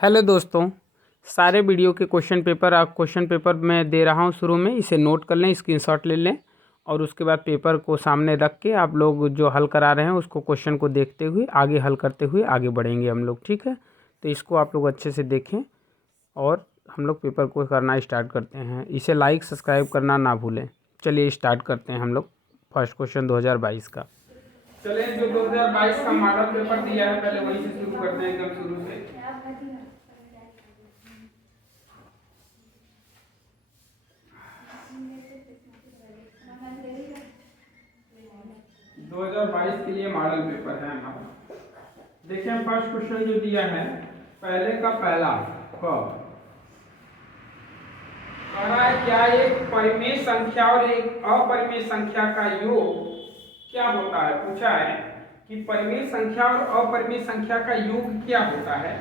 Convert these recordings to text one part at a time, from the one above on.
Hello दोस्तों, सारे video के क्वेश्चन पेपर आप क्वेश्चन पेपर मैं दे रहा हूँ शुरू में, इसे नोट कर लें, स्क्रीनशॉट ले लें और उसके बाद पेपर को सामने रख के आप लोग जो हल करा रहे हैं उसको क्वेश्चन को देखते हुए आगे हल करते हुए आगे बढ़ेंगे हम लोग। ठीक है, तो इसको आप लोग अच्छे से देखें और हम लोग पेपर को करना स्टार्ट करते हैं। इसे लाइक सब्सक्राइब करना ना भूलें। चलिए स्टार्ट करते हैं हम लोग फर्स्ट क्वेश्चन 2022 का। चलिए जो 2022 का मॉडल पेपर दिया है पहले वहीं से शुरू करते हैं, एकदम शुरू से। 2022 के लिए मॉडल पेपर है हमारा। देखिए फर्स्ट क्वेश्चन जो दिया है पहले का पहला कह रहा है क्या एक परिमेय संख्या और एक अपरिमेय संख्या का योग क्या होता है। पूछा है कि परिमेय संख्या और अपरिमेय संख्या का योग क्या होता है।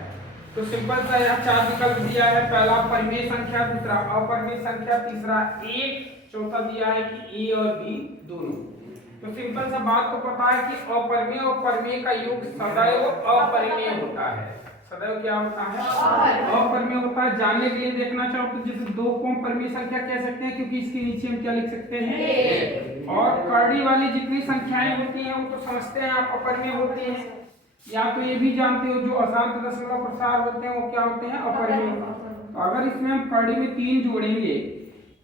तो सिंपल सा यहाँ चार विकल्प दिया है, पहला परिमेय संख्या, दूसरा अपरिमेय संख्या, तीसरा एक, चौथा दिया है कि ए और बी दोनों। तो सिंपल सा बात को पता है कि अपरिमेय और परिमेय का योग सदैव अपरिमेय होता है। सदैव क्या होता है? अपरिमेय होता है। जानने के लिए देखना चाहो तो जैसे दो को परिमेय संख्या कह सकते हैं क्योंकि इसके नीचे हम क्या लिख सकते हैं, और कर्डी वाली जितनी संख्याएं होती हैं वो तो समझते हैं आप अपरिमेय होती हैं। या तो ये भी जानते हो जो अशांत दशमलव प्रसार होते हैं वो क्या होते हैं, अपरिमेय। तो अगर इसमें हम कर्डी में 3 जोड़ेंगे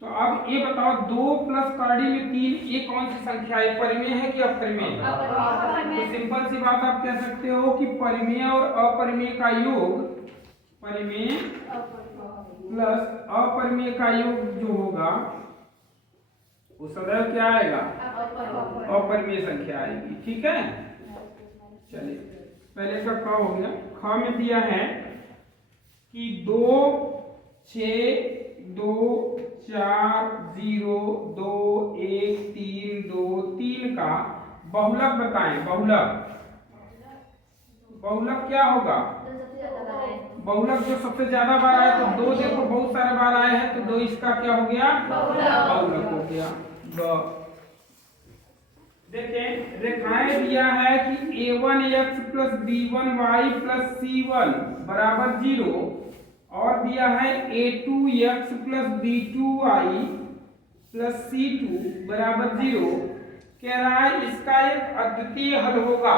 तो अब ये बताओ 2 प्लस कर्डी में 3 ये कौन सी संख्या है, परिमेय है कि अपरिमेय? तो सिंपल सी बात आप कह सकते हो कि परिमेय और अपरिमेय का योग, परिमेय प्लस अपरिमेय का योग जो होगा वो सदैव क्या आएगा, अपरिमेय संख्या आएगी। ठीक है, चलिए पहले का क हो गया। ख में दिया है कि 2 6 2 4 0 2 1 3 2 3 का बहुलक बताएं। बहुलक क्या होगा? बहुलक जो सबसे ज्यादा बार आया तो 2 देखो बहुत सारे बार आए हैं तो 2 इसका क्या हो गया, बहुलक हो गया। देखें रेखाएं दिया है कि a1x plus b1y plus c1 बराबर 0 और दिया है a2x plus b2y plus c2 बराबर 0। कह रहा है इसका एक अद्वितीय हल होगा।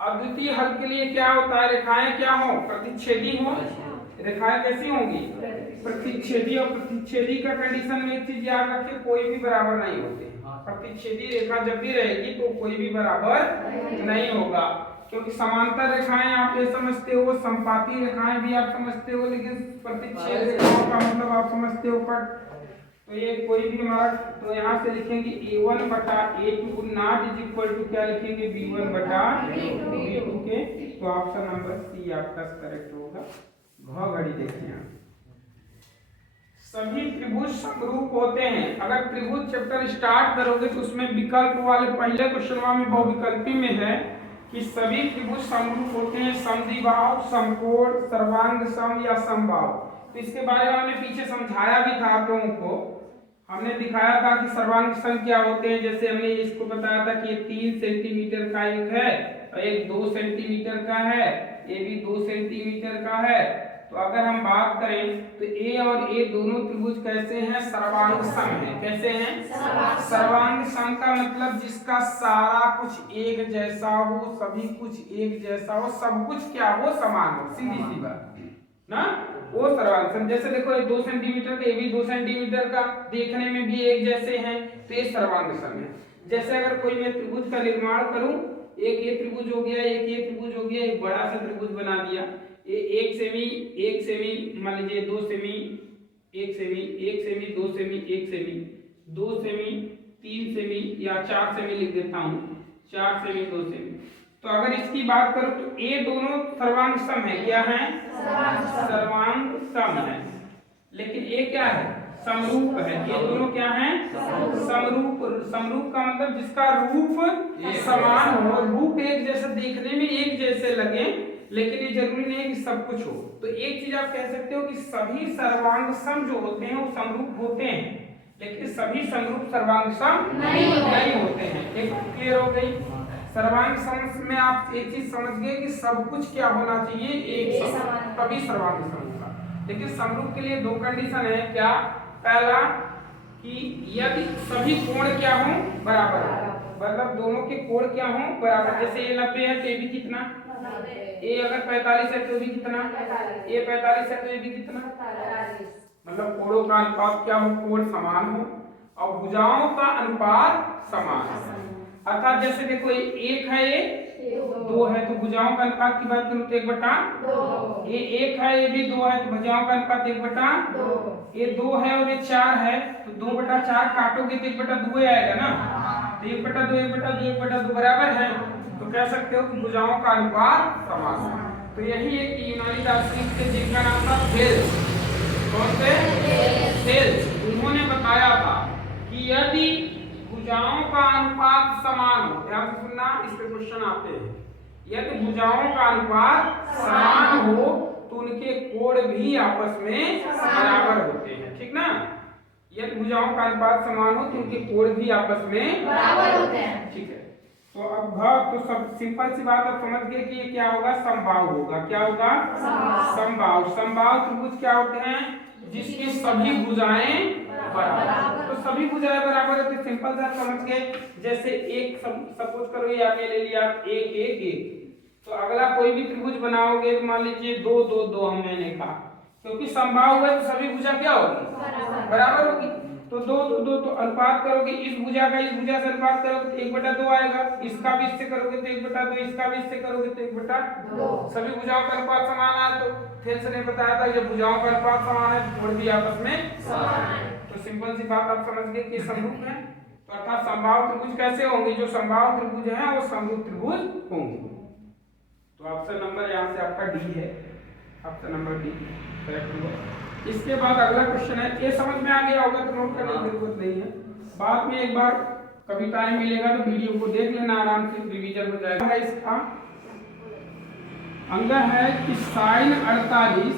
अद्वितीय हल के लिए क्या होता है, रेखाएं क्या हो, प्रतिच्छेदी हो। रेखाएं कैसी होंगी, प्रतिच्छेदी। और प्रतिच्छेदी का कंडीशन में एक चीज याद रखिए, कोई भी बराबर नहीं होते। प्रतिच्छेदी रेखा जब भी रहेगी तो कोई भी बराबर नहीं होगा, क्योंकि समांतर रेखाएं आप ये समझते हो, समपाती रेखाएं भी आप समझते हो, लेकिन प्रतिच्छेद रेखाओं का मतलब आप समझते हो कट। तो ये कोई भी हमारा, तो यहाँ से लिखेंगे a1 बटा a2 not is equal to क्या लिखेंगे, b1 बटा b2 के। तो ऑप्शन नंबर सी आपका करेक्ट होगा। घ घड़ी देखिए यहाँ सभी त्रिभुज समरूप होते हैं। अगर त्रिभुज चैप्टर स्टार्ट करोगे तो उसमें विकल्प वाले पहले क्वेश्चन में बहुविकल्पी में है कि सभी त्रिभुज समरूप होते हैं, समद्विबाहु, समकोण, सर्वांग सम या समबाहु। तो इसके बारे में हमने पीछे समझाया भी था आप लोगों को। हमने दिखाया था कि सर्वांग सम क्या होते हैं। जैसे हमने इसको बताया था कि ये 3 सेंटीमीटर का एक है और एक 2 सेंटीमीटर का है, ये भी 2 सेंटीमीटर का है। तो अगर हम बात करें तो ए और ए दोनों त्रिभुज कैसे हैं, सर्वांग सम है। कैसे हैं, सर्वांग सम का मतलब जिसका सारा कुछ एक जैसा हो, सभी कुछ एक जैसा हो, सब कुछ क्या हो, समान हो। सीधी सी बात ना, वो सर्वांग सम। जैसे देखो ये 2 सेंटीमीटर का, ये भी 2 सेंटीमीटर का, देखने में भी एक जैसे हैं, तो ये सर्वांग सम है। जैसे अगर कोई मैं त्रिभुज का निर्माण करूं, एक ये त्रिभुज हो गया, एक ये त्रिभुज हो गया, एक बड़ा सा त्रिभुज बना दिया। ये 1 सेमी मान लीजिए, 2 semi, 1 semi, 1 semi, 2 semi, 1 semi, 2 semi, 3 semi या 4 सेमी लिख देता हूँ, 4 सेमी, 2 सेमी। तो अगर इसकी बात करूं तो ये दोनों सर्वांग सम है। क्या है, सर्वांग सम है। लेकिन ये क्या है, समरूप है। ये दोनों क्या है, समरूप। समरूप का मतलब जिसका रूप समान हो, रूप एक जैसा, देखने में एक जैसे लगे, लेकिन ये जरूरी नहीं है कि सब कुछ हो। तो एक चीज आप कह सकते हो कि सभी सर्वांग सम जो होते हैं वो समरूप होते हैं, लेकिन सभी समरूप सर्वांग सम नहीं होते हैं। एक क्लियर हो गई। सर्वांग समूह में आप एक चीज समझ गए कि सब कुछ क्या होना चाहिए, एक समान, तभी सर्वांग समूह होगा। लेकिन समरूप के लिए दो कंडीशन है। क्या? पहला कि यदि सभी कोण क्या हो, बराबर हो, मतलब दोनों के कोण क्या हो, बराबर। जैसे ये 90 है तो ये भी कितना, ये अगर 45 है तो भी कितना, ये 45 है तो ये भी कितना, मतलब कोणों का अनुपात क्या हो, कोण समान हो और भुजाओं का अनुपात समान हो। अर्थात जैसे देखो ये 1 है, ये 2 है, तो भुजाओं का अनुपात की बात करूं तो 1/2। ये 1 है, ये भी 2 है, तो भुजाओं का अनुपात 1/2। ये 2 है और ये 4 है, तो 2/4 काटोगे तो 1/2 आएगा ना। तो 1/2 1/2 1/2 बराबर है, तो कह सकते हो कि भुजाओं का अनुपात समान है। तो यही एक यूनानी दार्शनिक थे जिनका नाम था थेल्स। कौन थे? थेल्स। उन्होंने बताया था कि यदि भुजाओं का अनुपात समान हो, ध्यान से सुनना, इस पे क्वेश्चन आते हैं, यदि भुजाओं का अनुपात समान हो तो उनके कोण भी आपस में बराबर होते हैं, ठीक ना। यदि भुजाओं का अनुपात समान हो तो उनके कोण भी आपस में बराबर होते हैं, ठीक है। तो अब तो सब सिंपल सी बात आप समझ गए कि ये क्या होगा, समबाहु होगा। क्या होगा? समबाहु। समबाहु त्रिभुज क्या होते हैं? जिसकी सभी भुजाएं बराबर। तो सभी भुजाएं बराबर है तो सिंपल सा समझ गए। जैसे एक सपोज करो ये आपने ले लिया 1 1 1, तो अगला कोई भी त्रिभुज बनाओगे तो मान लीजिए 2 2 2 हमने कहा, क्योंकि समबाहु है तो सभी भुजा क्या होगी, बराबर होगी। तो 2 2 2 तो अनुपात करोगे, इस भुजा का इस भुजा से अनुपात करोगे तो 1/2 आएगा, इसका भी इससे करोगे तो 1/2, इसका भी इससे करोगे तो 1/2। सभी भुजाओं का अनुपात समान है, तो थेल्स ने बताया था जब भुजाओं का अनुपात समान है तो कोण भी आपस में समान है। तो सिंपल सी बात आप समझ गए कि समरूप है। तो अर्थात समबाहु त्रिभुज कैसे होंगे? जो समबाहु त्रिभुज है वो समरूप त्रिभुज होंगे। तो ऑप्शन नंबर यहाँ से आपका डी है, ऑप्शन नंबर डी करेक्ट होगा। इसके बाद अगला क्वेश्चन है, ये समझ में आ गया होगा तो नोट करने की जरूरत नहीं है, बाद में एक बार कभी टाइम मिलेगा तो वीडियो को देख लेना, आराम से रिवीजन हो जाएगा। इसका अंग है कि साइन 48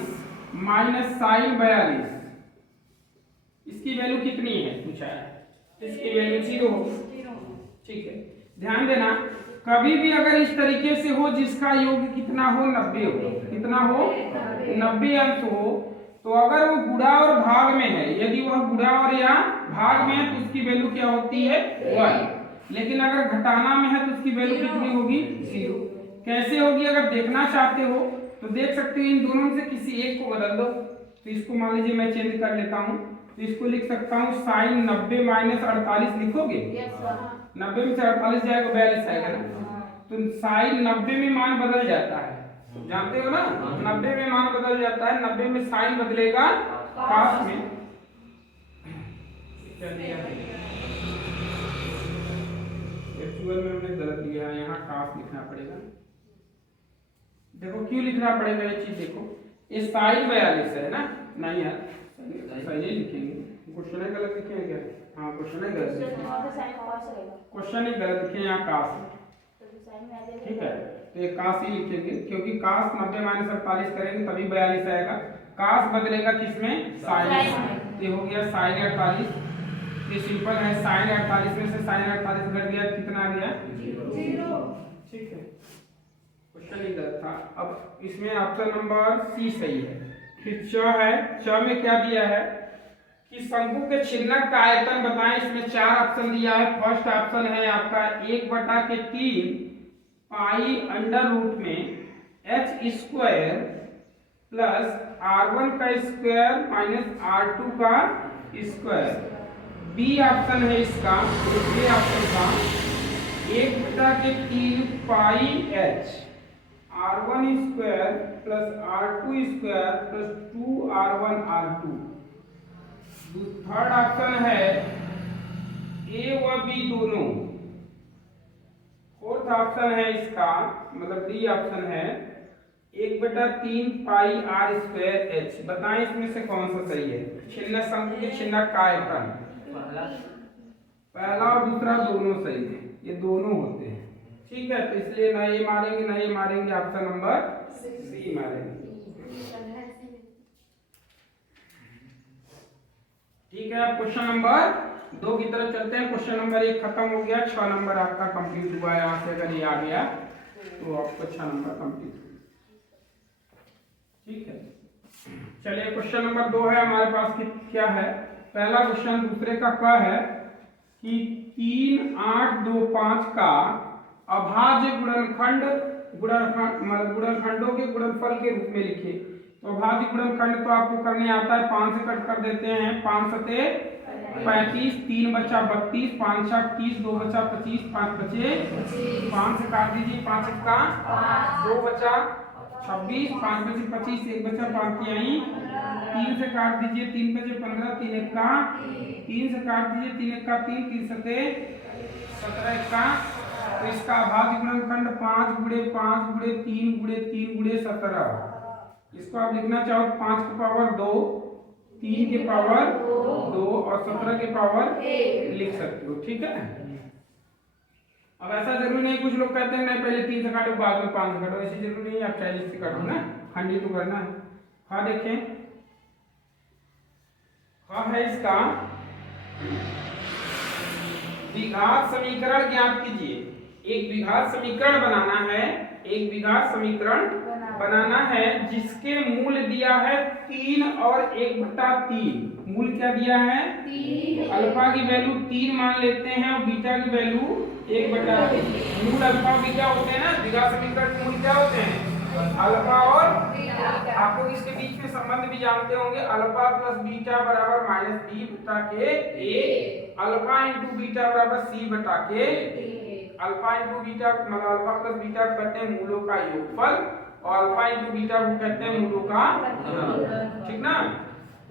माइनस साइन 42, इसकी वैल्यू कितनी है पूछा है, इसकी वैल्यू 0 हो, ठीक है। ध्यान देना, कभी भी अगर इस तरीके से हो जिसका योग कितना हो, 90 हो, कितना हो, 90 अंश हो, तो अगर वो गुणा और भाग में है, यदि वह गुणा और या भाग में है तो उसकी वैल्यू क्या होती है, 1। लेकिन अगर घटाना में है तो उसकी वैल्यू कितनी होगी, 0। कैसे होगी अगर देखना चाहते हो तो देख सकते हो, इन दोनों में से किसी एक को बदल दो। तो इसको मान लीजिए मैं चेंज कर लेता हूँ, तो इसको लिख सकता हूँ साइन 90 माइनस 48 लिखोगे, 90 में से 48 जाएगा 42 आएगा ना। तो साइन 90 में मान बदल जाता है, जानते हो ना, 90 में मान बदल जाता है, 90 में साइन बदलेगा काश में। एक्चुअल में हमने गलत लिया है, यहाँ काश लिखना पड़ेगा। देखो क्यों लिखना पड़ेगा ये चीज, देखो ये साइन 42 है ना, नहीं यार सही लिखेंगे, क्वेश्चन है गलत लिखे हैं क्या? हाँ क्वेश्चन है गलत लिखे, क्वेश्चन ही गलत लिखे यहाँ काश, ठीक है। तो ये काश ही लिखेंगे क्योंकि काश 90 माइनस 48 करेंगे तभी 42 आएगा। काश बदलेगा किसमें, साइन। ये हो गया साइन 48, ये सिंपल है, साइन 48 में से साइन 48 घट गया, कितना आ गया, 0, ठीक है। क्वेश्चन ही गलत था। अब इसमें ऑप्शन नंबर सी सही है। फिर च है, च में क्या दिया है कि शंकु के छिन्नक का आयतन बताएं। इसमें 4 ऑप्शन दिया है। फर्स्ट ऑप्शन है आपका 1/3 पाई अंडर रूट में h स्क्वायर प्लस r1 का स्क्वायर माइनस r2 का स्क्वायर। बी ऑप्शन है इसका, बी ऑप्शन का 1/3 पाई h r1 square plus r2 square plus 2r1 r2। Third option है ए व बी दोनों। फोर्थ ऑप्शन है इसका, मतलब डी ऑप्शन है 1/3 पाई r स्क्वायर h। बताएं इसमें से कौन सा सही है। छिन्नक शंकु के छिन्नक का आयतन, पहला और दूसरा दोनों सही है, ये दोनों होते हैं, ठीक है। तो इसलिए ना ये मारेंगे ना ये मारेंगे, ऑप्शन नंबर सी मारेंगे, ठीक है। क्वेश्चन नंबर 2 की तरफ चलते हैं। क्वेश्चन नंबर 1 खत्म हो गया, 6 नंबर आपका कंप्लीट हुआ है। यहाँ से अगर ये आ गया तो आपको 6 नंबर कंप्लीट, ठीक है। चलिए क्वेश्चन नंबर 2 है हमारे पास कि क्या है। पहला क्वेश्चन दूसरे का क्या है कि 3, 8, 2, 5 का अभाज्य गुणनखंड मतलब गुणनखंडों के गुणनफल के रूप में लिखे। तो अभाज्य गुणनखंड तो आपको करने आता है, 5 से कट कर देते हैं। 5 सते 35, 3 बचा 32, 5 छक 30, 2 बचा 25, 5 बचे 5 से काट दीजिए, 5 का 2 बचा 26, 5 बचे 25, 1 बचा 5 तिहाई, 3 से काट दीजिए, 3 बचे 15, 3 एक का 3 से काट दीजिए, 3 एक का 3, 3 सते 17 एक का। तो इसका अभाज्य गुणनखंड 5 गुणे 5 गुणे 3 गुणे 3 गुणे 17। इसको आप लिखना चाहो 5 की पावर 2, 3 के पावर 2 और 17 के पावर लिख सकते हो, ठीक है। अब ऐसा जरूरी नहीं, कुछ लोग कहते हैं नहीं पहले 3 से काटो बाद में 5 से काटो, ऐसी जरूरी नहीं, आप 40 से काटो ना, खंडी तो करना है। हाँ देखें, हाँ है इसका द्विघात समीकरण ज्ञात कीजिए। एक द्विघात समीकरण बनाना है, एक द्विघात समीकरण बनाना है जिसके मूल दिया है 3 और 1/3। मूल क्या दिया है? 3। अल्फा की वैल्यू 3 मान लेते हैं और बीटा की वैल्यू 1/3। मूल अल्फा बीटा होते हैं ना, द्विघात समीकरण के मूल क्या होते हैं? अल्फा और बीटा। आपको इसके बीच में संबंध भी जानते होंगे, अल्फा प्लस बीटा बराबर -b बटा के a, अल्फा इंटू बीटा बराबर c बटा के अल्फा इंटू बीटा मतलब अल्फा प्लस बीटा कहते हैं मूलों का योगफल और अल्फा इंटू बीटा को कहते हैं मूलों का गुणनफल, ठीक ना।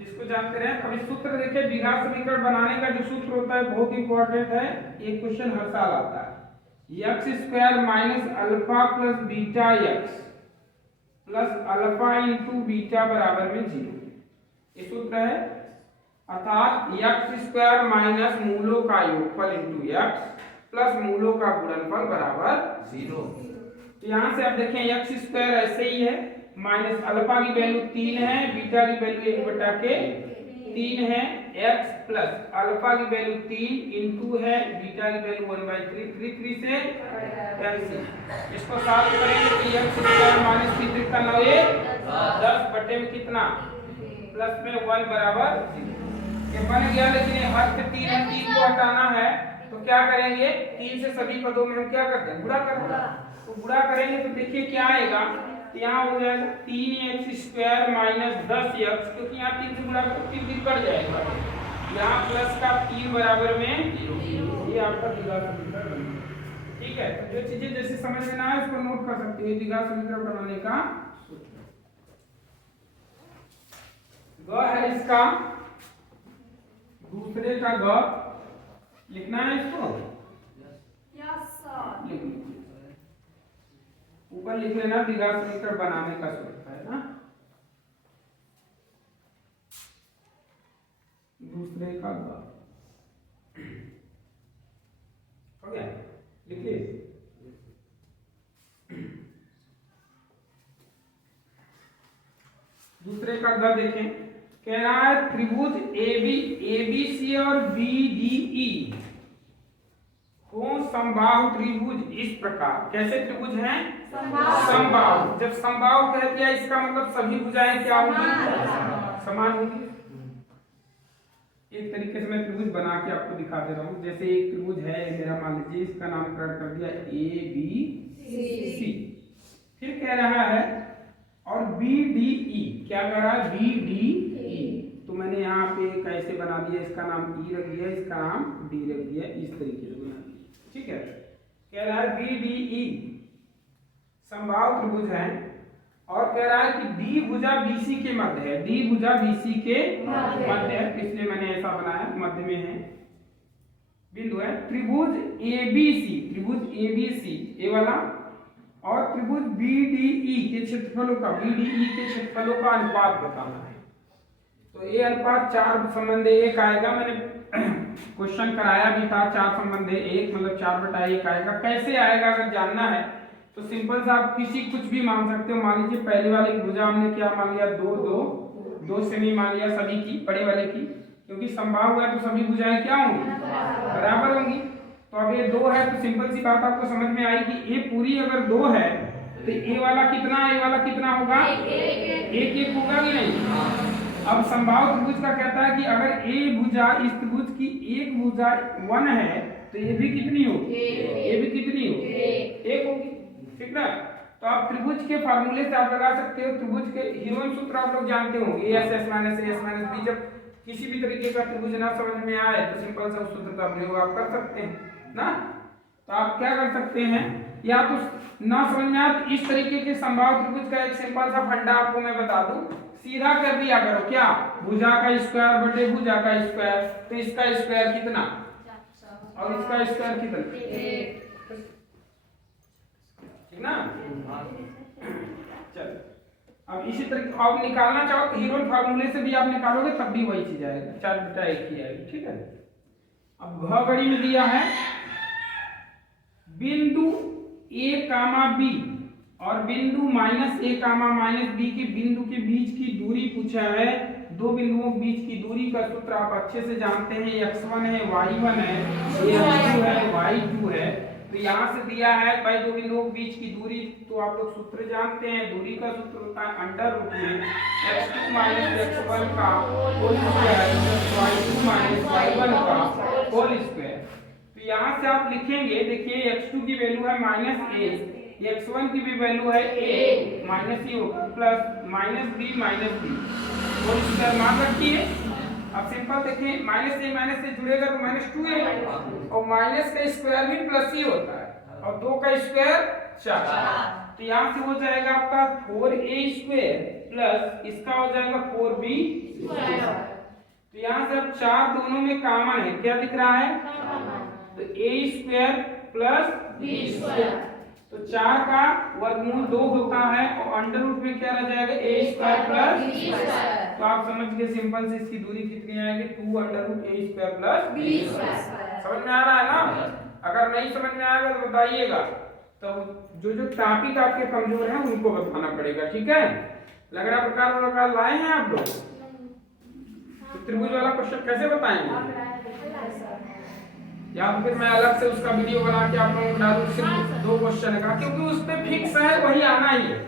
इसको जानते रहे। अब इस सूत्र देखिए, द्विघात समीकरण बनाने का जो सूत्र होता है बहुत इंपॉर्टेंट है, एक क्वेश्चन हर साल आता है। x² minus alpha plus beta x plus alpha into beta बराबर में 0। ये सूत्र है, अर्थात x² माइनस मूलों का योगफल इंटू x प्लस मूलों का गुणनफल बराबर 0। तो यहाँ से आप देखें x² ऐसे ही है, माइनस अल्फा की वैल्यू 3 है, बीटा की वैल्यू 1/3 है, x प्लस अल्फा की वैल्यू 3 इंटू है, बीटा की वैल्यू 1/3, 3 से कैंसिल। इसको सॉल्व करेंगे तो x² माइनस 3 का 9 10 बटे में कितना प्लस में 1 बराबर 0। ये बन गया, लेकिन हर से 3 को हटाना है तो क्या करेंगे? 3 से सभी पदों में हम क्या करते हैं? गुणा करते हैं। तो गुणा करेंगे तो देखिए क्या आएगा, तो यहाँ हो जाएगा 3x² माइनस 10x, क्योंकि यहाँ 3 से गुणा करो 3 कट जाएगा, यहाँ प्लस का 3 बराबर में 0। ये आपका द्विघात समीकरण बन गया, ठीक है। जो चीजें जैसे समझ में ना आए उसको नोट कर सकते हो। द्विघात समीकरण बनाने का ग है इसका, दूसरे का ग लिखना है इसको, लिख लीजिए, ऊपर लिख लेना द्विघात समीकरण बनाने का सूत्र है ना। दूसरे का ग हो गया, लिखिए। दूसरे का ग देखें, कह रहा है त्रिभुज ABC और BDE को समबाहु त्रिभुज इस प्रकार। कैसे त्रिभुज हैं? समबाहु। जब समबाहु कह दिया इसका मतलब सभी भुजाएं क्या होंगी? समान होंगी। एक तरीके से मैं त्रिभुज बना के आपको दिखा दे रहा हूँ। जैसे एक त्रिभुज है मेरा, मान लीजिए इसका नामकरण कर दिया ABC, फिर कह रहा है और BDE, क्या कह रहा है? BDE। तो मैंने यहाँ पे कैसे बना दिया, इसका नाम E रख दिया, इसका नाम D रख दिया, इस तरीके से बना दिया, ठीक है। कह रहा है BDE समबाहु त्रिभुज है और कह रहा है कि D भुजा BC के मध्य है, D भुजा BC के मध्य है, इसलिए मैंने ऐसा बनाया, मध्य में है, बिंदु है। त्रिभुज ABC, त्रिभुज ABC ये वाला और त्रिभुज BDE के क्षेत्रफलों का, BDE के क्षेत्रफलों का अनुपात बताना है। तो ये अनुपात 4 संबंध 1 आएगा। मैंने क्वेश्चन कराया भी था, 4 संबंध 1 मतलब 4/1 आएगा। कैसे आएगा अगर जानना है तो सिंपल सा आप किसी कुछ भी मान सकते हो। मान लीजिए पहले वाले की भुजा हमने क्या मान लिया? 2 2 2 सेमी मान लिया सभी की, बड़े वाले की। क्योंकि समबाहु है तो सभी भुजाएं क्या होंगी, बराबर होंगी। तो अब ये 2 है तो सिंपल सी बात आपको समझ में आई कि ए पूरी अगर 2 है तो ए वाला कितना होगा, एक होगा कि नहीं। अब समबाहु त्रिभुज का कहता है कि अगर ए भुजा इस त्रिभुज की एक भुजा 1 है तो ये भी कितनी होगी, एक होगी, ठीक ना। तो आप त्रिभुज के फार्मूले से आप लगा सकते हो, त्रिभुज के हीरोइन सूत्र आप लोग जानते होंगे, एस एस माइनस बी। जब किसी भी तरीके का त्रिभुज ना समझ में आए तो सिंपल सा उस सूत्र का प्रयोग आप कर सकते हैं ना। तो आप क्या कर सकते हैं, या तो ना समझ में आए तो इस तरीके के समबाहु त्रिभुज का एक सिंपल सा फंडा आपको मैं बता दूं, सीधा कर दिया करो, क्या भुजा का स्क्वायर बटे भुजा का स्क्वायर, तो इसका स्क्वायर कितना और इसका स्क्वायर कितना, ठीक ना। चल अब इसी तरह आप निकालना चाहो तो हीरोइन फार्मूले से भी आप निकालोगे तब भी वही चीज आएगी, 4/1 ही आएगी, ठीक है। अब घ गड़ी में दिया है बिंदु a, b और बिंदु -a, -b के बिंदु के बीच की दूरी पूछा है। दो बिंदुओं के बीच की दूरी का सूत्र आप अच्छे से जानते हैं, x1 है, y1 है, x2 है, y2 है। तो यहाँ से दिया है भाई दो बिंदुओं के बीच की दूरी, तो आप लोग सूत्र जानते हैं, दूरी का सूत्र होता है अंडर रूट में x2 - x1 का होल स्क्वायर y2 - y1 का होल स्क्वायर। तो यहाँ से आप लिखेंगे, देखिए x2 की वैल्यू है -a, x1 की भी वैल्यू है a minus A plus -b whole square मान रखिए। अब सिंपल देखिए माइनस से जुड़ेगा तो -2a और माइनस का स्क्वायर भी प्लस ही होता है और 2 का स्क्वायर 4। तो यहाँ से हो जाएगा आपका 4a² प्लस इसका हो जाएगा 4b²। तो यहाँ से अब 4 दोनों में कॉमन है, क्या दिख रहा है, तो a² प्लस b²। तो 4 का वर्गमूल 2 होता है और अंडर रूट में क्या रह जाएगा, a² प्लस b²। तो आप समझ गए सिंपल से इसकी दूरी कितनी आएगी, 2√a² प्लस b²। समझ में आ रहा है ना। अगर नहीं समझ में आएगा तो बताइएगा, तो जो टॉपिक आपके कमजोर हैं उनको बताना पड़ेगा, ठीक है। लगड़ा प्रकार लाए हैं आप लोग, तो त्रिभुज वाला क्वेश्चन कैसे बताएंगे, या फिर मैं अलग से उसका वीडियो बना के आप लोगों को डालूं, सिर्फ 2 क्वेश्चन का, क्योंकि उस पे फिक्स है वही आना ही है।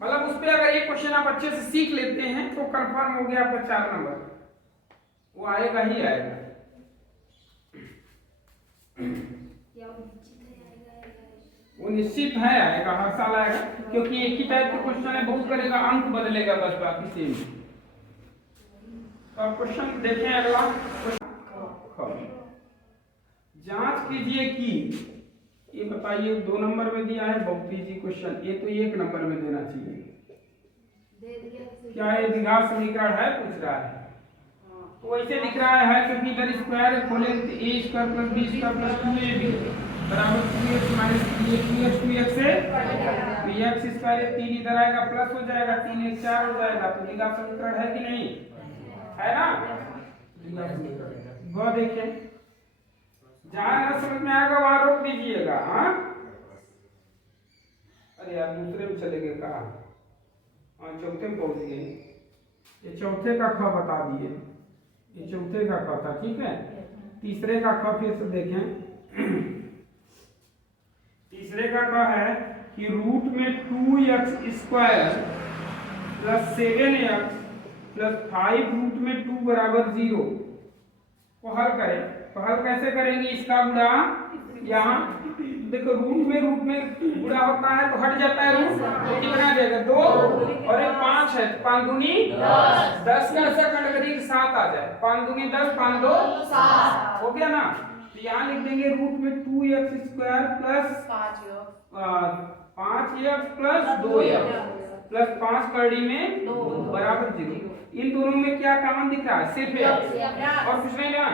मतलब उस पे अगर एक क्वेश्चन आप अच्छे से सीख लेते हैं तो कंफर्म हो गया आपका 4 नंबर, वो आएगा ही आएगा। वो निश्चित है आएगा, हर साल आएगा, क्योंकि एक ही टाइप का क्वेश्चन है, बहुत करेगा अंक बदलेगा बस, बाकी सेम। तो क्वेश्चन देखें अगला क्वेश्चन, जांच कीजिए कि ये बताइए 2 नंबर में दिया है, बहुत इजी क्वेश्चन, ये तो 1 नंबर में देना चाहिए। क्या ये द्विघात समीकरण है, पूछ रहा है, तो वैसे दिख रहा है क्योंकि इधर स्क्वायर खोले तो a² + b² + 2ab बराबर 2x - 3x 2x से bx² 3 इधर आएगा प्लस हो जाएगा, 3 1 4 हो जाएगा। तो द्विघात समीकरण है कि नहीं है ना, द्विघात समीकरण। वो देखिए जहां ना समझ में आएगा वहां रोक दीजिएगा। हाँ अरे यार दूसरे में चले गए कहा, हाँ चौथे में पहुंच गए, ये चौथे का ख बता दिए, ये चौथे का ख था, ठीक है। तीसरे का ख फिर से देखें, तीसरे का ख है कि रूट में 2x² + 7x + 5 रूट में 2 = 0 को हल करें। तो हल कैसे करेंगे, इसका गुणा यहाँ देखो, रूट में गुणा होता है तो हट जाता है रूट, तो कितना आ जाएगा 2 और ये 5 है, 5 दूनी 10 का ऐसा कंड करिए 7 आ जाए, 5 दूनी 10 5 2 7 हो गया ना। तो यहाँ लिख देंगे रूट में 2x² + 5x + 2x + 5 कड़ी में 2 = 0। इन दोनों में क्या कॉमन दिख रहा है, सिर्फ x और कुछ नहीं ना।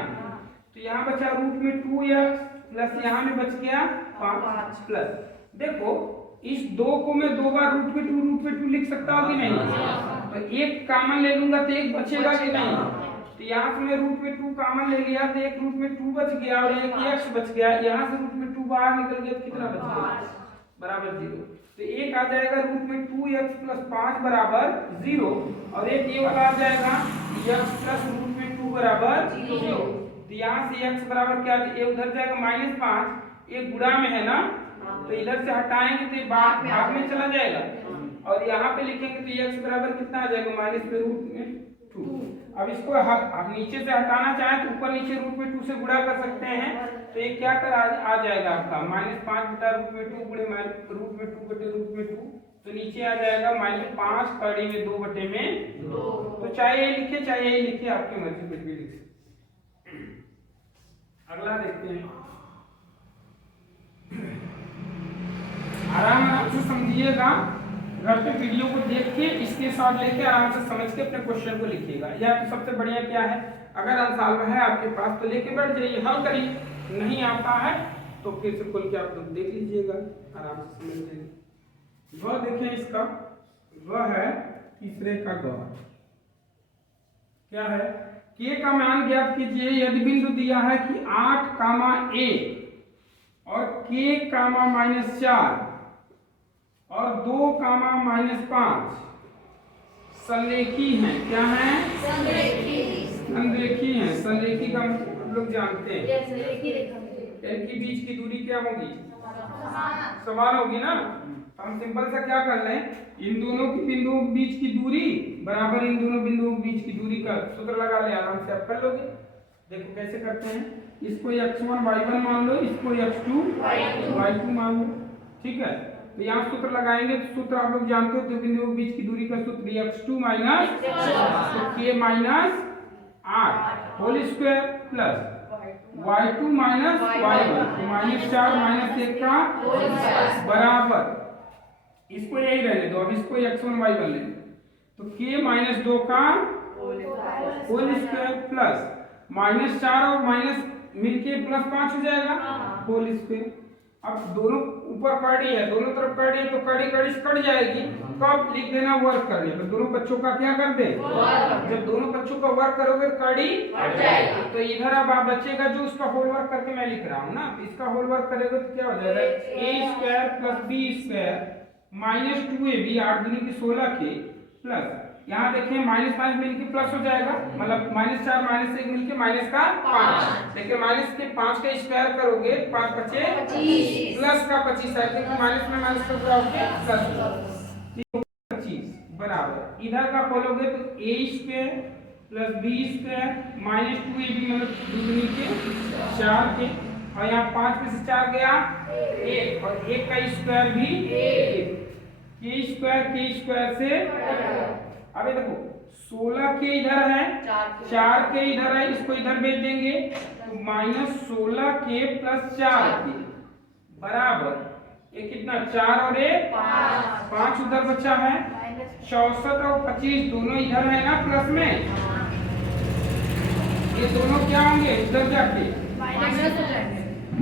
तो यहाँ बचा रूट में 2x प्लस यहाँ में बच गया 5 प्लस, देखो इस 2 को मैं 2 बार रूट में 2 लिख सकता हूँ कि नहीं, तो एक कॉमन ले लूंगा तो एक बचेगा कि नहीं। तो यहाँ से मैं रूट में 2 कॉमन ले लिया तो एक रूट में 2 बच गया और एक x बच गया, यहाँ से रूट में 2 बाहर निकल गया तो कितना बच गया, बराबर 0। तो एक आ जाएगा रूट में 2x + 5 = 0 और एक ये वाला आ जाएगा x + रूट में 2 बराबर 0। तो यहाँ से x बराबर क्या, ये उधर जाएगा -5, ये गुणा में है ना, तो इधर से हटाएंगे तो ये भाग में चला जाएगा, और यहाँ पे लिखेंगे तो x बराबर कितना आ जाएगा, -√2। अब इसको नीचे से हटाना चाहे तो ऊपर नीचे √2 से गुणा कर सकते हैं, तो ये क्या कर आ जाएगा आपका -5 बटा √2 गुणे √2 बटे √2, तो नीचे आ जाएगा -5 कड़ी में 2 बटे में 2। तो चाहे ये लिखे चाहे ये लिखे, आपकी मर्जी, कुछ भी लिख सकते। अगला देखते हैं, आराम से समझिएगा, घर पे वीडियो को देख के इसके साथ लेके आराम से समझ के अपने क्वेश्चन को लिखिएगा। या तो सबसे बढ़िया क्या है, अगर आंसर है आपके पास तो लेके बैठ जाइए, हल करिए, नहीं आता है तो फिर से खोल के आप लोग देख लीजिएगा, आराम से समझ लीजिए। वह देखें इसका, वह है तीसरे का ग, क्या है, k का मान ज्ञात कीजिए यदि बिंदु दिया है कि 8, a और k, -4 और 2, -5 संरेखी हैं। क्या है, संरेखी हैं। संरेखी का हम लोग जानते हैं, इनकी बीच की दूरी क्या होगी, समान होगी ना। तो हम सिंपल सा क्या कर लें, इन दोनों की बिंदुओं के बीच की दूरी बराबर इन दोनों बिंदुओं के बीच की दूरी का सूत्र लगा ले, आराम से आप कर लोगे। देखो कैसे करते हैं, इसको x1 y1 मान लो, इसको x2 y2 मान लो, ठीक है। तो यहाँ सूत्र लगाएंगे, तो सूत्र आप लोग जानते हो, तो बिंदुओं के बीच की दूरी का सूत्र x2 minus k minus 8 whole square plus y2 minus y1, तो -4 -1 का बराबर, इसको यही रहने दो, अब इसको x1 y1 ले, तो k -2 का होल स्क्वायर प्लस -4 और माइनस मिलके +5 हो जाएगा होल स्क्वायर। अब दोनों ऊपर कड़ी है, दोनों तरफ कड़ी है, तो कड़ी कट जाएगी, कब लिख देना वर्ग करने, तो दोनों बच्चों का क्या कर दे, जब दोनों बच्चों का वर्ग करोगे कड़ी हट जाएगी, तो इधर अब आप बचेगा जो उसका होल वर्क करके मैं लिख रहा हूँ ना, इसका होल वर्क करेगा तो क्या हो जाएगा, a² + b² -2ab 8 दूनी की 16 के प्लस, यहाँ देखिए -5 मिलके प्लस हो जाएगा, मतलब -4 -1 मिलके माइनस का 5, देखिए माइनस के 5 का स्क्वायर करोगे 5 बचे 25 प्लस का 25 है, क्योंकि माइनस में माइनस का पूरा होके प्लस 25 बराबर, इधर का खोलोगे तो a² + b² -2ab मतलब 2 दूनी के 4 के, और यहाँ 5 में से 4 गया 1, और 1 का स्क्वायर भी 1, k² से, अबे देखो 16 के इधर है, 4 के इधर है, इसको इधर भेज देंगे तो -16 के + 4 के बराबर ये कितना, 4 और 1 5 उधर बचा है, 64 और 25 दोनों इधर है ना प्लस में, ये दोनों क्या होंगे इधर जाके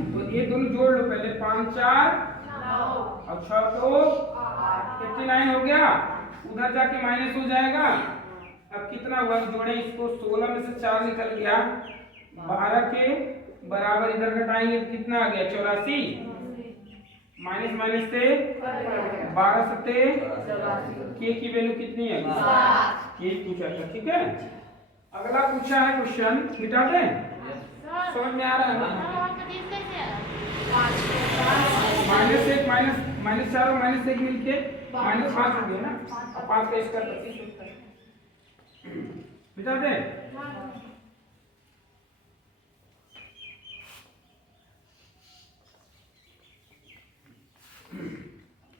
तो ये दोनों जोड़ लो पहले, 5 4 और 6 तो 89 हो गया, उधर जाके माइनस हो जाएगा। अब कितना हुआ जोड़े इसको, 16 में से 4 निकल गया, 12 के बराबर इधर घटाएंगे तो कितना आ गया 84, माइनस से 12 सत्ते के की वैल्यू कितनी है, के पूछा था, ठीक है। अगला पूछा है क्वेश्चन, मिटा दें, समझ में आ रहा है ना, -1 और -1 मिलके -5 हो गया ना, 5 का स्क्वायर 25 होता है, मिटा दे।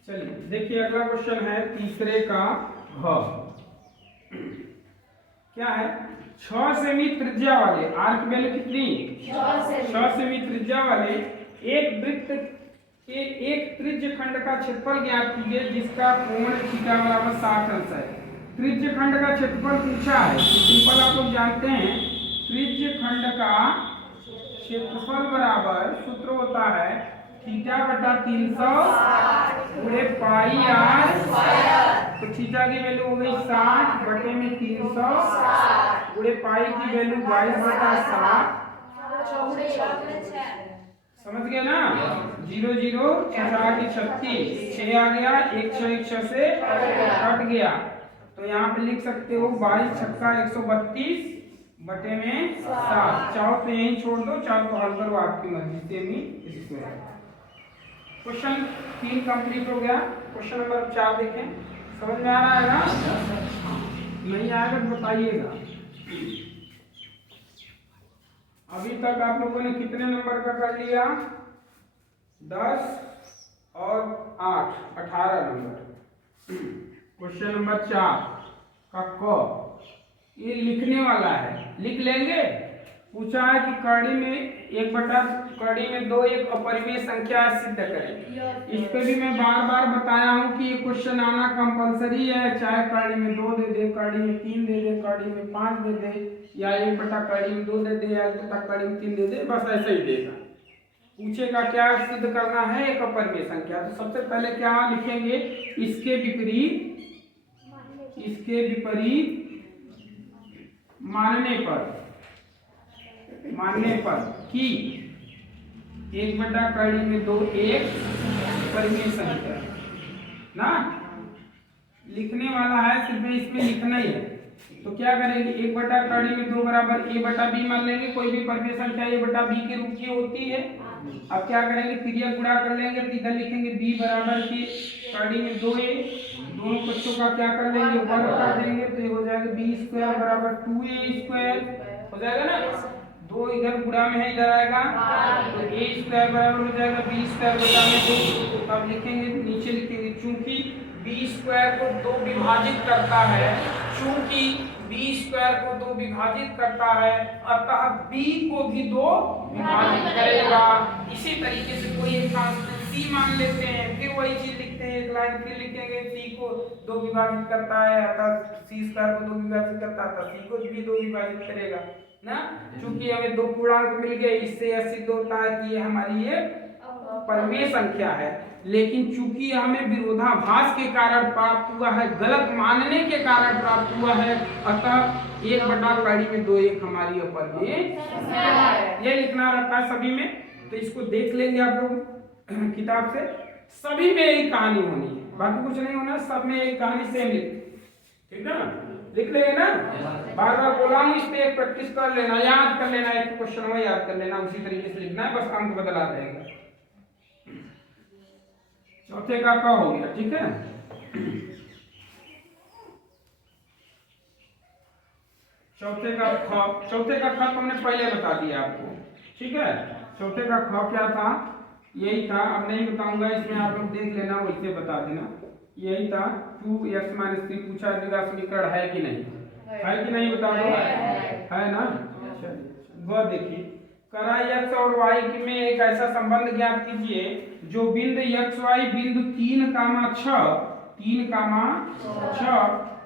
चलिए देखिए अगला क्वेश्चन है तीसरे का ह, क्या है, 6 सेमी त्रिज्या वाले, आर की वैल्यू कितनी, 6 सेमी त्रिज्या वाले एक वृत्त के एक त्रिज्य खंड का क्षेत्रफल ज्ञात कीजिए जिसका कोण थीटा बराबर 60 अंश है। त्रिज्य खंड का क्षेत्रफल पूछा है, सिंपल आप लोग जानते हैं, त्रिज्य खंड का क्षेत्रफल बराबर सूत्र होता है थीटा बटा 300 गुणे पाई आर, तो थीटा की वैल्यू हो गई 60 बटे में 300 गुणे पाई की वैल्यू 22 बटा 60, समझ गए ना, 0 0 6 36 6 आ गया, 1 6 से कट गया, तो यहाँ पे लिख सकते हो 22 छक्का 132 बटे में 7। चाहो तो यही छोड़ दो, चाहो तो हल करो, आपकी मर्जी। Semi square. क्वेश्चन 3 कंप्लीट हो गया। क्वेश्चन नंबर 4 देखें। समझ में आ रहा है ना? नहीं आएगा तो बताइएगा। अभी तक आप लोगों ने कितने नंबर का कर लिया? 10 और 8, 18 नंबर। क्वेश्चन नंबर 4 का क, ये लिखने वाला है, लिख लेंगे। पूछा है कि कड़ी में 1/2 एक अपरिमेय संख्या सिद्ध करें। इस पे भी मैं बार बार बताया हूँ कि ये क्वेश्चन आना कंपलसरी है, चाहे कड़ी में 2 दे दे, कड़ी में 3 दे दे, कड़ी में 5 दे दे, या 1/2 कड़ी में 2 दे दे, या 1/2 कड़ी में 3 दे दे, बस ऐसा ही देगा। पूछेगा क्या सिद्ध करना है? एक अपरिमेय संख्या। तो सबसे पहले क्या लिखेंगे? इसके विपरीत मानने पर कि 1/2 कड़ी में 2 एक परिमेय संख्या ना। लिखने वाला है, सिर्फ इसमें लिखना ही है। तो क्या करेंगे? 1/2 कड़ी में 2 बराबर a/b मान लेंगे। कोई भी परिमेय संख्या a/b के रूप की होती है। अब क्या करेंगे? तिर्यक गुणा कर लेंगे, तो इधर लिखेंगे b बराबर की कड़ी में 2a, दोनों पक्षों का क्या कर लेंगे? वर्ग कर देंगे, तो ये हो जाएगा b² बराबर 2a² हो जाएगा ना। 2 इधर गुणा में है, इधर आएगा, तो a² बराबर हो जाएगा b² बटा में 2। अब लिखेंगे, नीचे लिखेंगे चूंकि b² को 2 विभाजित करता है, चूंकि b² को 2 विभाजित करता है, अतः b को भी 2 विभाजित करेगा। इसी तरीके से कोई एक c मान लेते हैं, फिर वही चीज लिखते हैं, एक लाइन फिर लिखेंगे c को 2 विभाजित करता है, अतः c² को 2 विभाजित करता है, अतः c को भी 2 विभाजित करेगा ना। चूंकि हमें 2 पूर्णांक मिल गए, इससे यह सिद्ध होता है कि ये हमारी ये परिमेय संख्या है। लेकिन चूंकि हमें विरोधाभास के कारण प्राप्त हुआ है, गलत मानने के कारण प्राप्त हुआ है, अतः 1/2 कड़ी में 2 एक हमारी अपरिमेय ये लिखना रहता है सभी में। तो इसको देख लेंगे आप लोग किताब से। सभी में एक कहानी होनी है, बाकी कुछ नहीं होना, सब में एक कहानी सेम लिख, ठीक है ना? लिख लेंगे ना। बार बार बोला हूँ, इस पे एक प्रैक्टिस कर लेना, याद कर लेना, एक क्वेश्चन में याद कर लेना, उसी तरीके से लिखना है, बस अंक बदला रहेगा। चौथे का क हो गया, ठीक है। चौथे का ख तो हमने पहले बता दिया आपको, ठीक है। चौथे का ख क्या था? यही था, अब नहीं बताऊंगा, इसमें आप लोग देख लेना, वैसे बता देना। यही था 2x - 3 पूछा द्विघात समीकरण है कि नहीं, है कि नहीं बता दो, है ना। अच्छा, वह देखिए, करा x और y में एक ऐसा संबंध ज्ञात कीजिए जो बिंदु xy बिंदु 3,6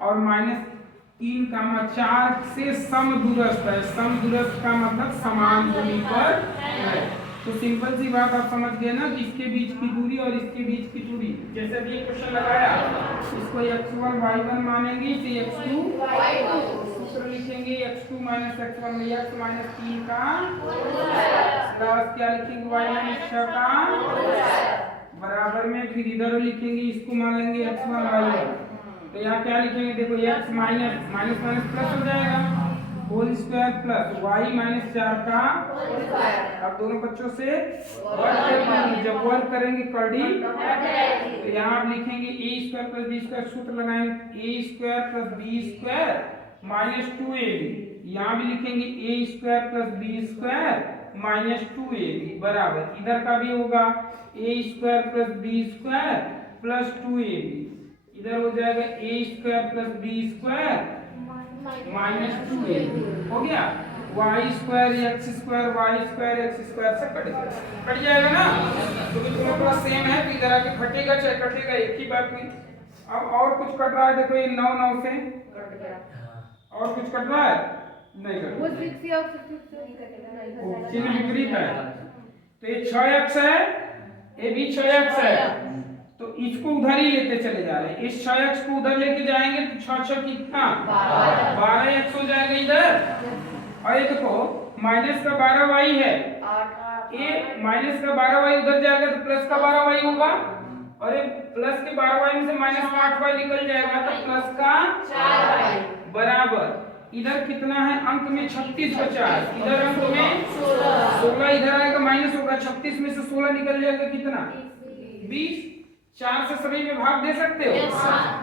और -3,4 से समदूरस्थ है। समदूरस्थ का मतलब समान दूरी पर है। तो सिंपल सी बात आप समझ गए ना कि इसके बीच की दूरी और इसके बीच की दूरी, जैसे भी ये क्वेश्चन लगाया, इसको x1 y1 मानेंगे, इसे x2 y2 सूत्र लिखेंगे, x2 - x1 में x - 3 का प्लस क्या लिखेंगे? y - 6 का बराबर में, फिर इधर लिखेंगे, इसको मान लेंगे x1 y1। तो यहाँ क्या लिखेंगे? देखो x माइनस प्लस हो जाएगा, होल स्क्वायर प्लस y - 4 का होल स्क्वायर। अब दोनों बच्चों से वर्ग करेंगे, जब वर्ग करेंगे कड़ी, तो यहाँ आप लिखेंगे a² + b² सूत्र लगाएंगे, a² + b² - 2ab। यहाँ भी लिखेंगे a² + b² - 2ab बराबर, इधर का भी होगा a² + b² + 2ab, इधर हो जाएगा a² + b² -2a हो गया। y² x² y² x² से कट जाएगा ना, क्योंकि दोनों का सेम है, तो इधर आके घटेगा चाहे कटेगा, एक ही बात हुई। अब और कुछ कट रहा है, देखो ये 9 से कट गया, और कुछ कट रहा है? नहीं कट, वो 6 और 6 विपरीत है। तो ये 6x है, ये भी 6x है, तो इसको उधर ही लेते चले जा रहे हैं। इस 6x को उधर लेके जाएंगे तो 6 कितना? 12x हो जाएगा इधर। और ये देखो माइनस का 12y है, ये माइनस का 12y उधर जाएगा तो प्लस का 12y होगा, और ये प्लस के 12y में से -8y निकल जाएगा, तो प्लस का 4y बराबर इधर कितना है अंक में 36 बचा है, इधर अंक में 16, इधर आएगा माइनस होगा, 36 में से 16 निकल जाएगा कितना 20। 4 से सभी में भाग दे सकते हो?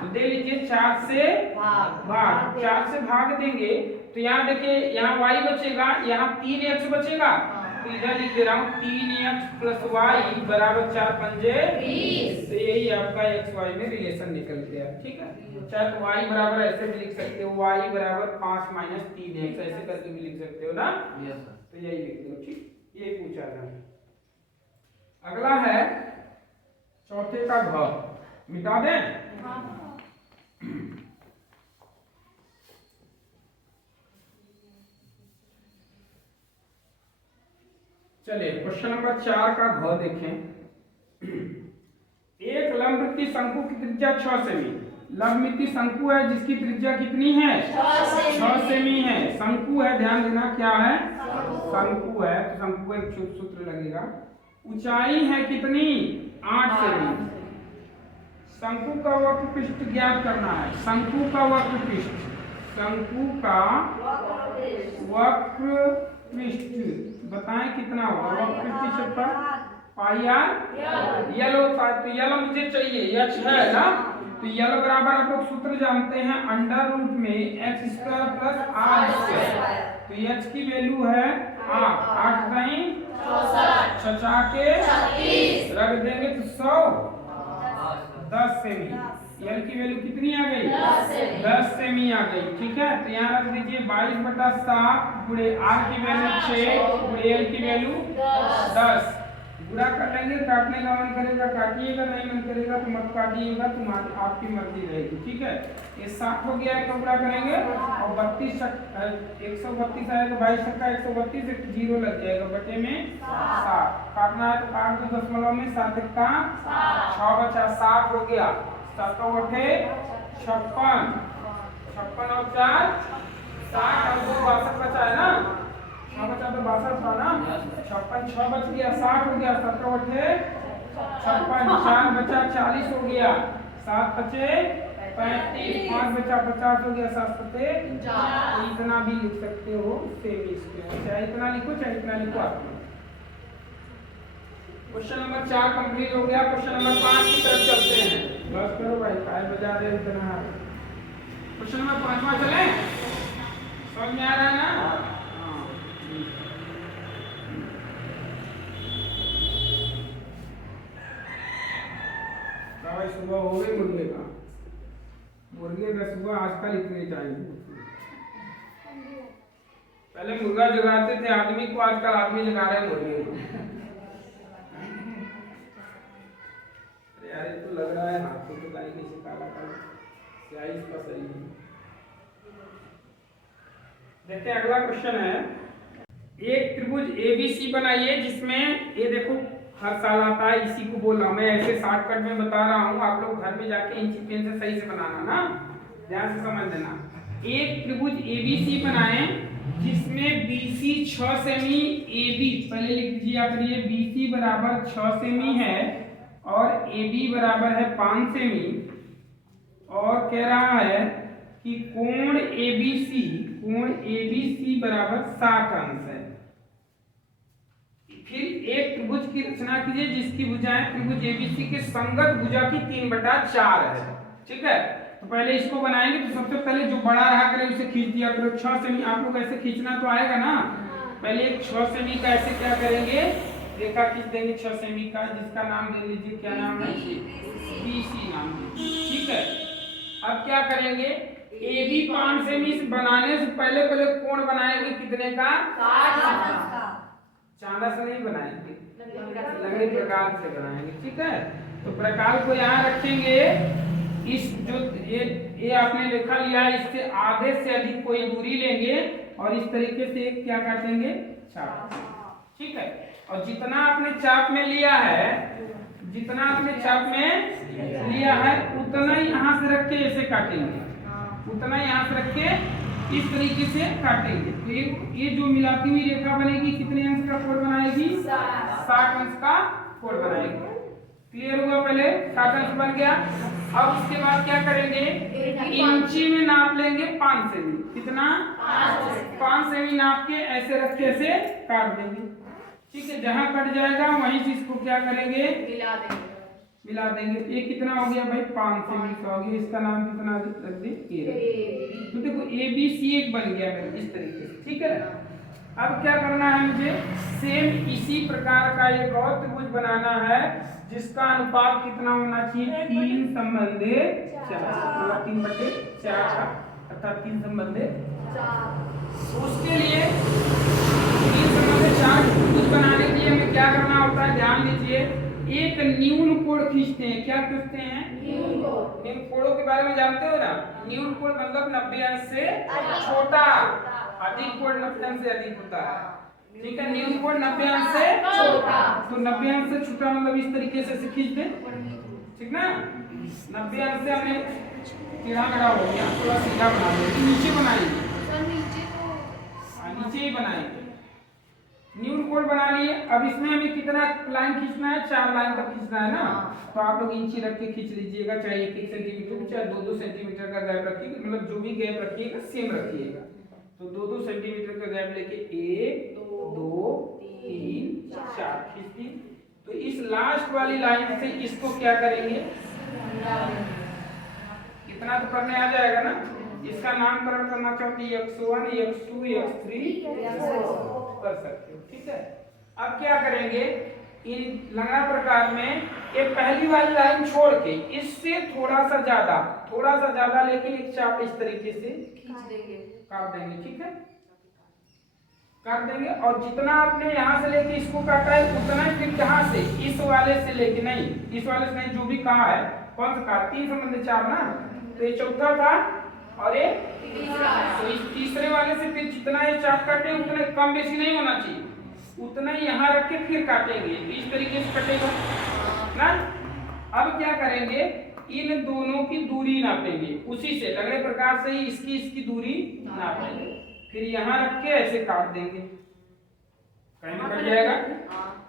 तो दे लीजिए 4 से भाग, 4 से भाग देंगे तो यहाँ देखिए यहाँ y बचेगा, यहाँ 3x बचेगा, तो इधर लिख दे रहा हूँ 3x प्लस y बराबर 4 पंजे 20। तो यही आपका x y में रिलेशन निकल गया, ठीक है। चाहे तो y बराबर ऐसे भी लिख सकते हो, y बराबर 5 माइनस 3x ऐसे करके भी लिख सकते हो ना। तो यही लिख दो, ठीक, ये पूछा था। अगला है चौथे का घ, मिटा दें। चलिए क्वेश्चन नंबर 4 का घ देखें। एक लंबवृत्तीय शंकु की त्रिज्या 6 सेमी, लंबवृत्तीय शंकु है जिसकी त्रिज्या कितनी है 6 सेमी है। शंकु है, ध्यान देना क्या है शंकु है, तो शंकु एक सूत्र लगेगा। ऊंचाई है कितनी 8 सेमी। शंकु का वक्र पृष्ठ ज्ञात करना है। शंकु का वक्र पृष्ठ, शंकु का वक्र पृष्ठ बताएं कितना होगा। वक्र पृष्ठ पर पाई आर यल होता है, तो यल मुझे चाहिए h है ना, तो यल बराबर आप लोग सूत्र जानते हैं अंडर रूट में x square plus R square. तो h की वैल्यू है 8 नहीं 66 के रख देंगे तो 100 10 सेमी। यल की वैल्यू कितनी आ गई 10 सेमी आ गई, ठीक है। तो यहाँ रख दीजिए 22/7 गुणे आर की वैल्यू 6 गुणे एल की वैल्यू 10। गुणा कर लेंगे, काटने का मन करेगा काटिएगा, नहीं मन करेगा तो मत काटिएगा, तुम्हारी आपकी मर्जी रहेगी, ठीक है। ये 7 हो गया, इसका गुणा करेंगे और 32 132 आएगा, 22 का 132 एक जीरो लग जाएगा, बटे में 7 काटना है तो काट दो दशमलव में, 7 का 6 बचा 7 हो गया, 7 और 8 56 56 और 4 60 और 2 62 बचा है ना, 6 बचा तो 62 था ना, 56 6 बच गया 60 हो गया, 7 और 8 56 4 बचा 40 हो गया, 7 बचे 35 5 बचा 50 हो गया, 7 बचे 50। इतना भी लिख सकते हो सेमी स्क्वायर, चाहे इतना लिखो चाहे इतना लिखो आप। क्वेश्चन नंबर 4 कंप्लीट हो गया। क्वेश्चन नंबर 5 की तरफ चलते हैं। बस करो भाई, काय बजा रहे इतना। क्वेश्चन नंबर 5वां चले, समझ में आ रहा है ना। भाई सुबह हो गई मुर्गे का सुबह आजकल इतने चाहिए। पहले मुर्गा जगाते थे आदमी को, आजकल आदमी जगा रहे हैं मुर्गे को। अरे यार ये तो लग रहा है हाथों तो गाय कैसे काला काला, क्या इसका सही है। देखते हैं अगला क्वेश्चन है। एक त्रिभुज ABC बनाइए जिसमें ये देखो हर साल आता है, इसी को बोल रहा हूं मैं, ऐसे शॉर्टकट में बता रहा हूं, आप लोग घर में जाके इंची पेन से सही से बनाना ना, ध्यान से समझ लेना। एक त्रिभुज ABC बनाएं जिसमें BC 6 सेमी, AB पहले लिख दीजिए आप, ये BC बराबर 6 सेमी है और AB बराबर है 5 सेमी, और कह रहा है कि कोण ABC बराबर 60 अंश है। फिर एक त्रिभुज की रचना कीजिए जिसकी भुजाएं त्रिभुज ABC के संगत भुजा की 3/4 है, ठीक है। तो पहले इसको बनाएंगे, तो सबसे पहले जो बड़ा रहा करे उसे खींच दिया करो। 6 सेमी आप लोग ऐसे खींचना तो आएगा ना, पहले एक 6 सेमी का ऐसे क्या करेंगे, रेखा खींच देंगे 6 सेमी का, जिसका नाम दे लीजिए, क्या नाम है BC नाम, ठीक है। अब क्या करेंगे, AB 5 सेमी बनाने से पहले कोण बनाएंगे कितने का, चांदा से नहीं बनाएंगे, लकड़ी प्रकार से बनाएंगे, ठीक है। तो प्रकार को यहाँ रखेंगे, इस जो ये आपने रेखा लिया है इससे आधे से अधिक कोई दूरी लेंगे और इस तरीके से एक क्या काटेंगे चाप, ठीक है। और जितना आपने चाप में लिया है, जितना आपने चाप में लिया है उतना ही यहाँ से रख के ऐसे काटेंगे, उतना यहाँ से रख के इस तरीके से काटेंगे। तो ये जो मिलाती हुई रेखा बनेगी कितने अंश का कोण बनाएगी, 60 अंश का कोण बनाएगी। क्लियर हुआ? पहले 60 अंश बन गया। अब इसके बाद क्या करेंगे, इंची में नाप लेंगे 5 सेमी। कितना? 5 सेमी नाप के ऐसे रख के ऐसे काट देंगे। ठीक है, जहां कट जाएगा वहीं से इसको क्या करेंगे, मिला देंगे। ये कितना हो गया भाई? 5 सेमी का हो गया। इसका नाम कितना रख दे? ए। तो देखो ABC एक बन गया मेरे इस तरीके से। ठीक है, अब क्या करना है मुझे, सेम इसी प्रकार का एक और त्रिभुज बनाना है जिसका अनुपात कितना होना चाहिए? 3/4, 3/4 अर्थात 3/4। उसके लिए 3/4 त्रिभुज बनाने के लिए हमें क्या करना होता है, ध्यान दीजिए। एक न्यून कोण खींचते हैं। क्या खींचते हैं? न्यून कोण। इन कोणों के बारे में जानते हो ना? न्यून कोण मतलब 90 अंश से छोटा, अधिक कोण 90 अंश से अधिक होता है। ठीक है, न्यून कोण 90 अंश से छोटा। तो 90 अंश से छोटा मतलब इस तरीके से खींच दे। ठीक ना? 90 अंश से हमने टेढ़ा मेढ़ा हो गया, थोड़ा सीधा बना देंगे। नीचे बनाएंगे, नीचे ही बनाएंगे। न्यून कोण बना लिए। अब इसमें हमें कितना लाइन खींचना है? 4 लाइन तक खींचना है ना। तो आप लोग इंची रख के खींच लीजिएगा, चाहे 1-1 सेंटीमीटर, चाहे 2-2 सेंटीमीटर का गैप रखिएगा, मतलब जो भी गैप रखिएगा सेम रखिएगा। तो 2-2 सेंटीमीटर का गैप लेके 1 2 3 4 खींच दी। तो इस लास्ट वाली लाइन से इसको क्या करेंगे, इतना तो करने आ जाएगा ना। इसका नामकरण करना चाहते हैं x1 x2 x3 कर सकते हो। ठीक है, अब क्या करेंगे, इन लंगड़ा प्रकार में ये पहली वाली लाइन छोड़ के इससे थोड़ा सा ज्यादा लेके एक चाप इस तरीके से काट देंगे। ठीक है, काट देंगे। और जितना आपने यहाँ से लेके इसको काटा है उतना ही फिर यहाँ से इस वाले से लेके, नहीं इस वाले से नहीं, जो भी कहा है, कौन सा कहा? 3/4 ना। तो ये चौथा था और ये तीसरा। तो इस तीसरे वाले से फिर जितना ये चाप काटे उतना कम बेसी नहीं होना चाहिए, उतना ही यहाँ रख के फिर काटेंगे। इस तरीके से कटेगा ना। अब क्या करेंगे, इन दोनों की दूरी नापेंगे, उसी से लगने प्रकार से ही इसकी दूरी नापेंगे। फिर यहाँ रख के ऐसे काट देंगे, कहीं भी कट जाएगा,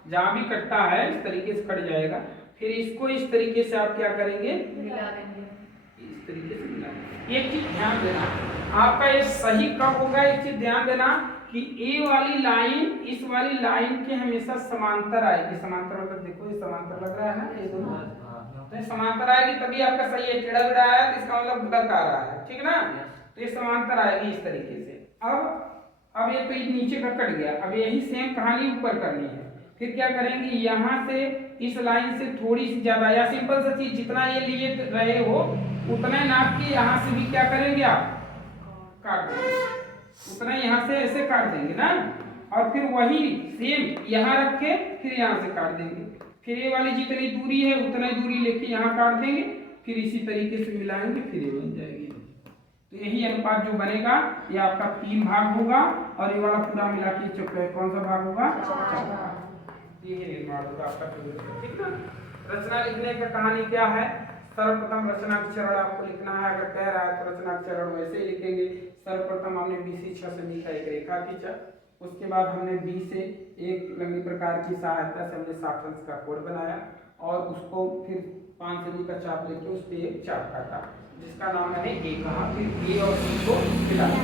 जहाँ भी कटता है इस तरीके से कट जाएगा। फिर इसको इस तरीके से आप क्या करेंगे, इस तरीके से मिला। एक चीज ध्यान देना, आपका ये सही कब होगा, एक चीज ध्यान देना कि ए वाली लाइन इस वाली लाइन के हमेशा समांतर आएगी। समांतर मतलब देखो ये समांतर लग रहा है ना, ये दोनों तो समांतर आएगी तभी आपका सही है। टेढ़ा बेढ़ा आया तो इसका मतलब गलत आ रहा है। ठीक ना, तो ये समांतर आएगी इस तरीके से। अब ये तो नीचे का कट गया। अब यही सेम कहानी ऊपर करनी है। फिर क्या करेंगे, यहाँ से इस लाइन से थोड़ी सी ज्यादा, या सिंपल सा चीज जितना ये लिए रहे हो उतना नाप के यहाँ से भी क्या करेंगे आप, काट देंगे। उतना यहाँ से ऐसे काट देंगे ना, और फिर वही सेम यहाँ रख के फिर यहाँ से काट देंगे। फिर ये वाली जितनी दूरी है उतना ही दूरी लेके यहाँ काट देंगे, फिर इसी तरीके से मिलाएंगे, फिर ये बन जाएगी। तो यही अनुपात जो बनेगा ये आपका 3 भाग होगा, और ये वाला पूरा मिला के चौथा कौन सा भाग होगा, 4 भाग। ये निर्माण होगा आपका। ठीक ना। रचना लिखने का कहानी क्या है, सर्वप्रथम रचनाक्षरण आपको लिखना है। अगर कह रहा है तो रचनाक्षरण वैसे ही लिखेंगे। सर्वप्रथम हमने B से 6 सेमी का एक रेखा खींचा, उसके बाद हमने B से एक लंबी प्रकार की सहायता से हमने 60 अंश का कोण बनाया, और उसको फिर 5 सेमी का चाप लेके उस पर एक चाप काटा जिसका नाम मैंने A कहा। फिर A और C को मिलाया।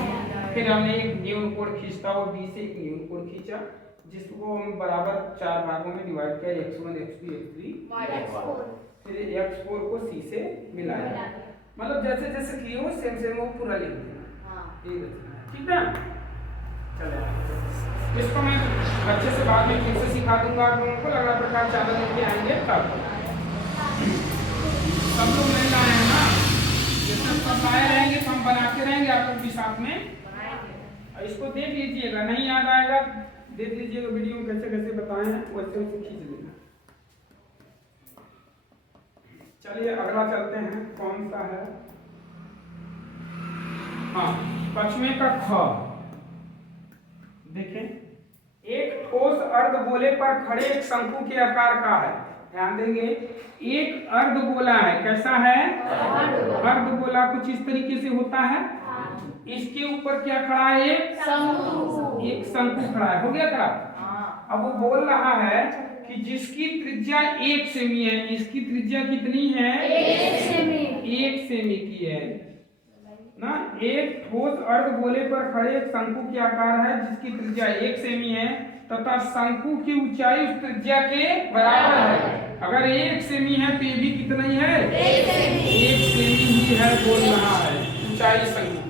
फिर हमने एक न्यून कोण खींचता और B से एक न्यून कोण खींचा, जिसको हम बराबर 4 भागों में डिवाइड किया, x1 x2 x3 फिर x4 को C से मिलाया। मतलब जैसे जैसे किए हो सेम सेम वो पूरा लिख देना। ये रचना है। ठीक है, चले इसको मैं अच्छे से बाद में फिर से सिखा दूंगा आप लोगों को। अगला प्रकार चावल लेके आएंगे तब सब लोग नहीं लाए हैं ना, जैसे सब लाए रहेंगे तो हम बनाते रहेंगे, आप लोग भी साथ में इसको देख लीजिएगा। नहीं याद आएगा देख लीजिएगा वीडियो में कैसे कैसे बताए हैं, वैसे वैसे खींच लेना। चलिए अगला चलते हैं, कौन सा है, हाँ 5वें का ख। देखें, एक ठोस अर्धगोले पर खड़े एक शंकु के आकार का है। ध्यान देंगे, एक अर्धगोला है। कैसा है, अर्धगोला कुछ इस तरीके से होता है। इसके ऊपर क्या खड़ा है, एक शंकु खड़ा है। हो गया खड़ा। अब वो बोल रहा है कि जिसकी त्रिज्या 1 सेमी है, इसकी त्रिज्या कितनी है? 1 सेमी की है ना। एक ठोस अर्धगोले पर खड़े एक शंकु के आकार है जिसकी त्रिज्या 1 सेमी है तथा शंकु की ऊंचाई उस त्रिज्या के बराबर है। अगर 1 सेमी है तो ये भी कितना ही है? 1 सेमी ही है, बोल रहा है ऊंचाई शंकु।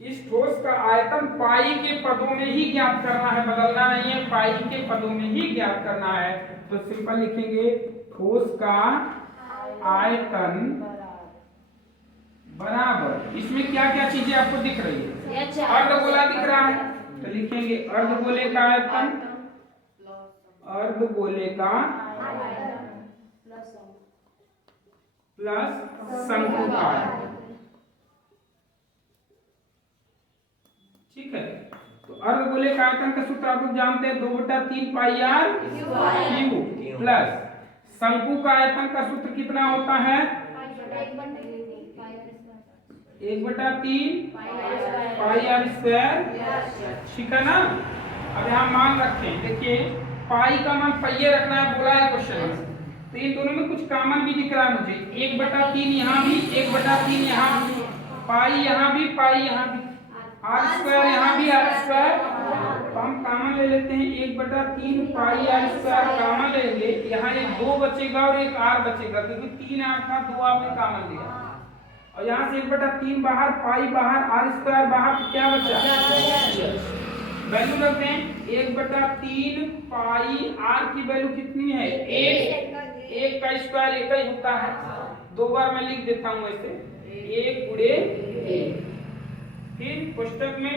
इस ठोस का आयतन पाई के पदों में ही ज्ञात करना है, बदलना नहीं है, पाई के पदों में ही ज्ञात करना है। तो सिंपल लिखेंगे ठोस का आयतन बराबर, इसमें क्या क्या चीजें आपको दिख रही है? अर्धगोला दिख रहा है तो लिखेंगे अर्धगोले का आयतन, अर्धगोले का प्लस शंकु का आयतन। ठीक है, तो अर्धगोले का आयतन का सूत्र आप लोग जानते हैं 2/3 पाई आर क्यू प्लस शंकु का आयतन का सूत्र कितना होता है? 1/3 पाई आर स्क्वायर। ठीक है ना। अब यहाँ मान रखें, देखिए पाई का मान पहिए रखना है, बोला है क्वेश्चन में, तो इन दोनों में कुछ कॉमन भी दिख रहा है मुझे। 1/3 यहाँ भी, 1/3 यहाँ भी, पाई यहाँ भी, पाई यहाँ भी, आर स्क्वायर यहाँ भी, आर स्क्वायर। तो हम कॉमन ले लेते हैं, 1/3 पाई आर स्क्वायर कॉमन लेंगे। यहाँ एक 2 बचेगा और एक आर बचेगा क्योंकि 3 आर था, 2 आपने कॉमन लिया। और यहाँ से 1/3 बाहर, पाई बाहर, आर स्क्वायर बाहर, तो क्या बचा? वैल्यू रखते हैं 1/3 पाई आर की वैल्यू कितनी है? 1। 1 का स्क्वायर 1 ही होता है, 2 बार मैं लिख देता हूँ ऐसे, 1 गुणे 1। फिर कोष्टक में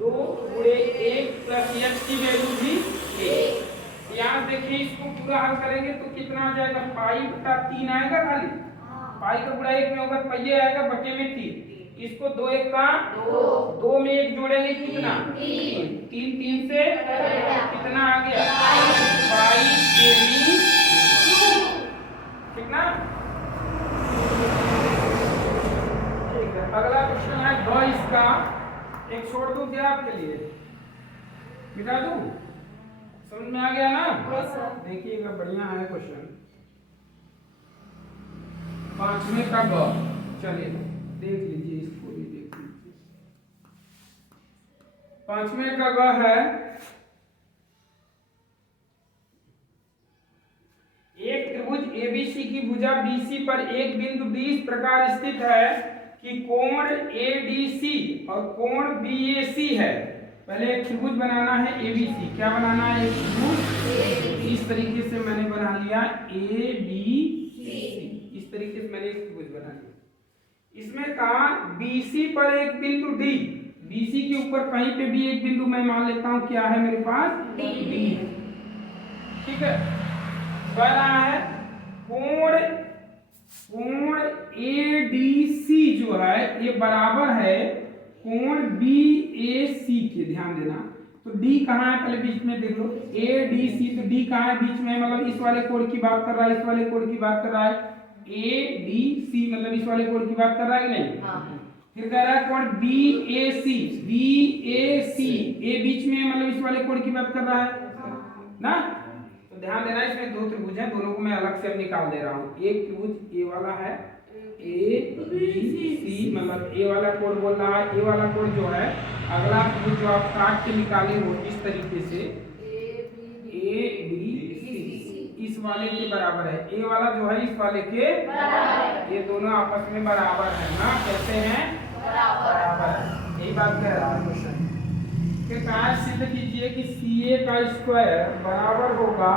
2 गुणे 1 प्लस x की वैल्यू भी 1। यहाँ देखिए इसको पूरा हल करेंगे तो कितना आ जाएगा? पाई/3 आएगा, खाली पाई का गुणा 1 में होगा, पहिए आएगा, बटे में 3। इसको 2 1 का 2 में 1 जोड़ेंगे कितना? 3। 3 से कितना आ गया? पाई सेमी। ठीक ना। अगला क्वेश्चन है ग इसका, एक छोड़ दूं क्या आपके लिए? मिटा दूं? समझ में आ गया ना? देखिएगा बढ़िया है क्वेश्चन। 5वें का ग, चलिए देख लीजिए, इसको भी देख लीजिए। 5वें का ग है, एक त्रिभुज ABC की भुजा BC पर एक बिंदु D इस प्रकार स्थित है कि कोण ADC और कोण BAC है। पहले एक त्रिभुज बनाना है ABC। क्या बनाना है? एक त्रिभुज। इस तरीके से मैंने बना लिया ABC, इस तरीके से मैंने एक त्रिभुज बना लिया। इसमें कहा BC पर एक बिंदु D, BC के ऊपर कहीं पे भी एक बिंदु मैं मान लेता हूं, क्या है मेरे पास? D। ठीक है, कह रहा है कोण ADC जो है ये बराबर है कोण BAC के। ध्यान देना, तो D कहाँ है पहले बीच में देख लो, ADC, तो D कहाँ है? बीच में, मतलब इस वाले कोण की बात कर रहा है, इस वाले कोण की बात कर रहा है। ADC मतलब इस वाले कोण की बात कर रहा है कि नहीं? फिर कह रहा है कोण BAC, A बीच में, मतलब इस वाले कोण की बात कर रहा है ना। तो ध्यान देना, इसमें 2 त्रिभुज हैं, दोनों को मैं अलग से अब निकाल दे रहा हूँ। एक त्रिभुज ए वाला है, ABC, मतलब ए वाला कोण बोल रहा है, ए वाला कोण जो है, अगला त्रिभुज जो आप काट के निकाले हो इस तरीके से ABC इस वाले के बराबर है। ए वाला जो है इस वाले के बराबर, ये दोनों आपस में बराबर है ना। कैसे हैं? बराबर है, यही बात कह रहा है क्वेश्चन। फिर कहा सिद्ध कीजिए कि CA का स्क्वायर बराबर होगा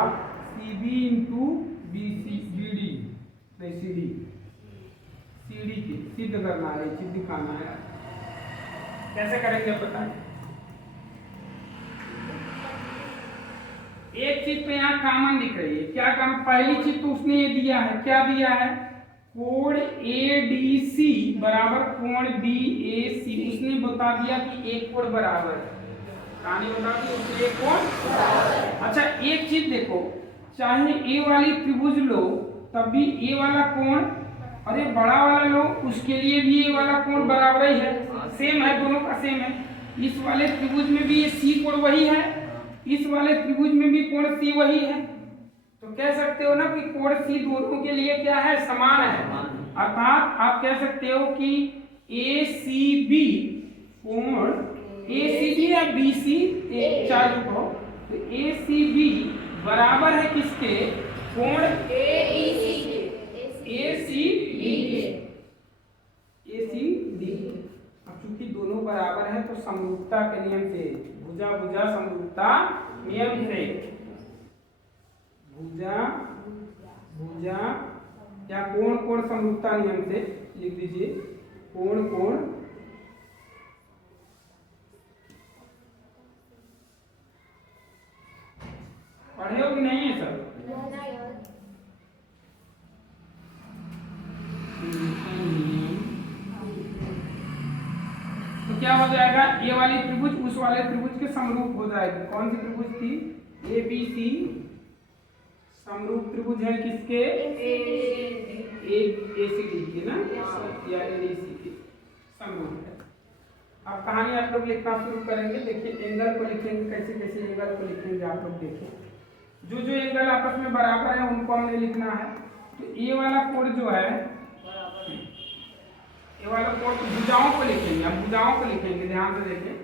CB इंटू BD। CD की सिद्ध करना है, चीज दिखाना है। कैसे करेंगे बताएं? एक चीज तो यहाँ कॉमन दिख रही है, क्या काम? पहली चीज तो उसने ये दिया है, क्या दिया है? कोण ADC बराबर कोण BAC। उसने बता दिया कि एक कोण बराबर है, कहानी बता दी उसने एक कोण। अच्छा एक चीज देखो, चाहे ए वाली त्रिभुज लो तब भी ए वाला कोण, और ये बड़ा वाला लो उसके लिए भी ए वाला कोण बराबर ही है, सेम है, दोनों का सेम है। इस वाले त्रिभुज में भी ये C कोण वही है, इस वाले त्रिभुज में भी कोण सी वही है, तो कह सकते हो ना कि कोण सी दोनों के लिए क्या है, समान है। अर्थात आप कह सकते हो कि ACB कोण ACB या BC चाहे जो कहो, तो ACB बराबर है किसके, कोण ACD अब चूंकि दोनों बराबर है तो समरूपता के नियम से, भुजा भुजा समरूपता नियम से, भुजा भुजा या कोण कोण समरूपता नियम से लिख दीजिए, कोण कोण पढ़े हो कि नहीं है सब? तो क्या हो जाएगा, ये वाली त्रिभुज उस वाले त्रिभुज के समरूप हो जाएगी। कौन सी त्रिभुज थी, ABC समरूप त्रिभुज है किसके, ACD के ना या ADC के समरूप है। अब कहानी आप लोग लिखना शुरू करेंगे। देखिए एंगल को लिखेंगे, कैसे कैसे एंगल को लिखेंगे आप लोग देखें। जो जो एंगल आपस में बराबर है उनको हमने लिखना है। तो ये वाला कोण जो है, ये वाला कोण भुजाओं को लिखेंगे, हम भुजाओं को लिखेंगे, ध्यान से देखें।